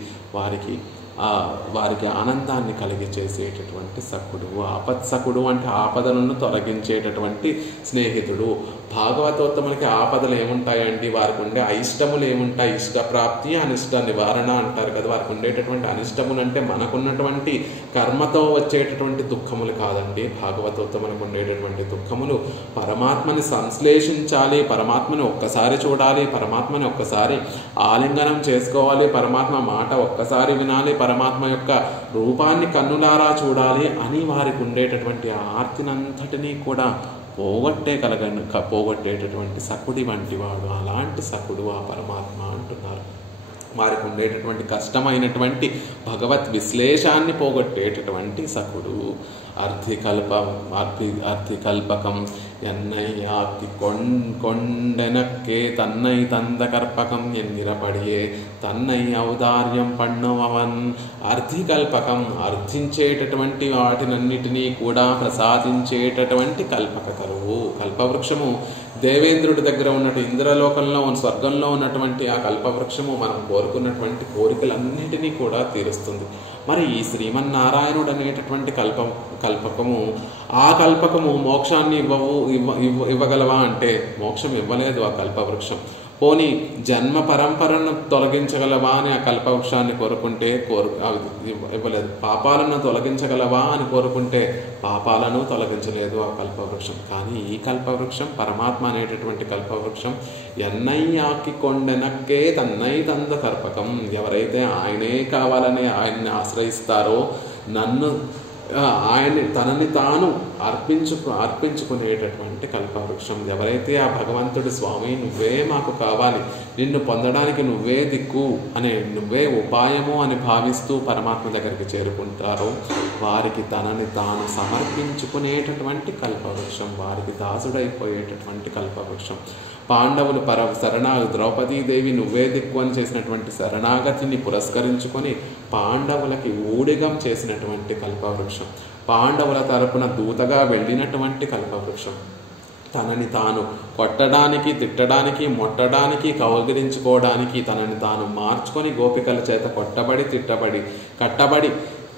వారికి ఆనందాన్ని కలిగచేసేటటువంటి సఖుడు. ఆపత్సఖుడు అంటే ఆపదలను తొలగించేటటువంటి స్నేహితుడు. భాగవతోత్తములకి ఆపదలు ఏముంటాయండి? వారికి ఉండే అయిష్టములు ఏముంటాయి? ఇష్టప్రాప్తి అనిష్ట నివారణ అంటారు కదా. వారికి ఉండేటటువంటి అనిష్టములు అంటే మనకున్నటువంటి కర్మతో వచ్చేటటువంటి దుఃఖములు కాదండి. భాగవతోత్తములకు ఉండేటటువంటి దుఃఖములు పరమాత్మని సంశ్లేషించాలి, పరమాత్మని ఒక్కసారి చూడాలి, పరమాత్మని ఒక్కసారి ఆలింగనం చేసుకోవాలి, పరమాత్మ మాట ఒక్కసారి వినాలి, పరమాత్మ యొక్క రూపాన్ని కన్నులారా చూడాలి అని వారికి ఉండేటటువంటి ఆర్తినంతటినీ కూడా పోగొట్టేటటువంటి సఖుడి వంటి వాడు. అలాంటి సఖుడు ఆ పరమాత్మ అంటున్నారు. వారికి ఉండేటటువంటి కష్టమైనటువంటి భగవత్ విశ్లేషాన్ని పోగొట్టేటటువంటి సఖుడు. అర్థికల్పకం ఎన్నయ్యాకి కొండెనక్కే తన్నై తందకర్పకం ఎన్నిరపడియే తన్నై ఔదార్యం పన్నువన్. అర్థికల్పకం అర్థించేటటువంటి వాటినన్నిటినీ కూడా ప్రసాదించేటటువంటి కల్పకతరువు. కల్పవృక్షము దేవేంద్రుడి దగ్గర ఉన్నట్టు ఇంద్రలోకంలో స్వర్గంలో ఉన్నటువంటి ఆ కల్పవృక్షము మనం కోరుకున్నటువంటి కోరికలన్నింటినీ కూడా తీరుస్తుంది. మరి ఈ శ్రీమన్నారాయణుడు అనేటటువంటి కల్పకము ఆ కల్పకము మోక్షాన్ని ఇవ్వగలవా అంటే మోక్షం ఇవ్వలేదు ఆ కల్పవృక్షం. పోనీ జన్మ పరంపరను తొలగించగలవా అని ఆ కల్పవృక్షాన్ని కోరుకుంటే ఇవ్వలేదు. పాపాలను తొలగించగలవా అని కోరుకుంటే పాపాలను తొలగించలేదు ఆ కల్పవృక్షం. కానీ ఈ కల్పవృక్షం పరమాత్మ అనేటటువంటి కల్పవృక్షం ఎన్నయ్యాకి కొండెనక్కే తన్నై తంద కర్పకం. ఎవరైతే ఆయనే కావాలని ఆయన్ని ఆశ్రయిస్తారో తనని తాను అర్పించుకునేటటువంటి కల్పవృక్షం. ఎవరైతే ఆ భగవంతుడి స్వామి నువ్వే మాకు కావాలి, నిన్ను పొందడానికి నువ్వే దిక్కు నువ్వే ఉపాయము అని భావిస్తూ పరమాత్మ దగ్గరికి చేరుకుంటారో వారికి తనని తాను సమర్పించుకునేటటువంటి కల్పవృక్షం, వారికి దాసుడైపోయేటటువంటి కల్పవృక్షం. పాండవులు ద్రౌపదీదేవి నువ్వే దిక్కు అని చేసినటువంటి శరణాగతిని పురస్కరించుకొని పాండవులకి ఊడిగం చేసినటువంటి కల్పవృక్షం, పాండవుల తరపున దూతగా వెళ్ళినటువంటి కల్పవృక్షం, తనని తాను కొట్టడానికి తిట్టడానికి మొట్టడానికి కౌగిలించుకోవడానికి తనని తాను మార్చుకొని గోపికల చేత కొట్టబడి తిట్టబడి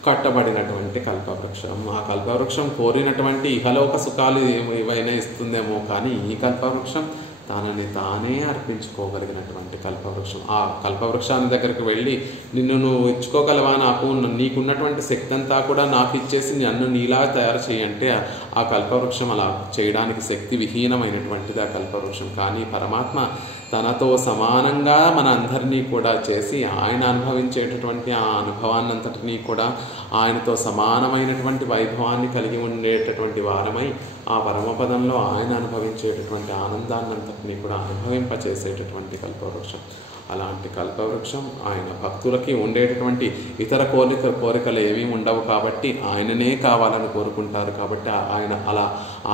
కట్టబడినటువంటి కల్పవృక్షం. ఆ కల్పవృక్షం కోరినటువంటి ఇహలోక సుఖాలు ఏవైనా ఇస్తుందేమో, కానీ ఈ కల్పవృక్షం తనని తానే అర్పించుకోగలిగినటువంటి కల్పవృక్షం. ఆ కల్పవృక్షాన్ని దగ్గరికి వెళ్ళి నిన్ను నువ్వు ఇచ్చుకోగలవా, నీకున్నటువంటి శక్తి అంతా కూడా నాకు ఇచ్చేసి నన్ను నీలా తయారు చేయంటే ఆ కల్పవృక్షం అలా చేయడానికి శక్తి విహీనమైనటువంటిది ఆ కల్పవృక్షం. కానీ పరమాత్మ తనతో సమానంగా మన అందరినీ కూడా చేసి ఆయన అనుభవించేటటువంటి ఆ అనుభవాన్నంతటినీ కూడా ఆయనతో సమానమైనటువంటి వైభవాన్ని కలిగి ఉండేటటువంటి వారమై ఆ పరమపదంలో ఆయన అనుభవించేటటువంటి ఆనందాన్నంతటినీ కూడా అనుభవింపచేసేటటువంటి కల్పవృక్షం. అలాంటి కల్పవృక్షం ఆయన భక్తులకి ఉండేటటువంటి ఇతర కోరికలు ఏమీ ఉండవు కాబట్టి ఆయననే కావాలని కోరుకుంటారు. కాబట్టి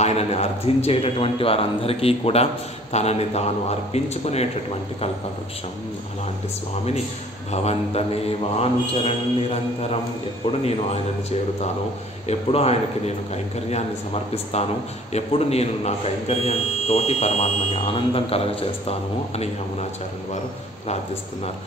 ఆయనని అర్థించేటటువంటి వారందరికీ కూడా తనని తాను అర్పించుకునేటటువంటి కల్పవృక్షం. అలాంటి స్వామిని భవంతమేవానుచరణ్ నిరంతరం. ఎప్పుడు నేను ఆయనను చేరుతాను, ఎప్పుడు ఆయనకి నేను కైంకర్యాన్ని సమర్పిస్తాను, ఎప్పుడు నేను నా కైంకర్యంతోటి పరమాత్మకి ఆనందం కలగచేస్తాను అని యమునాచార్యుల వారు ప్రార్థిస్తున్నారు.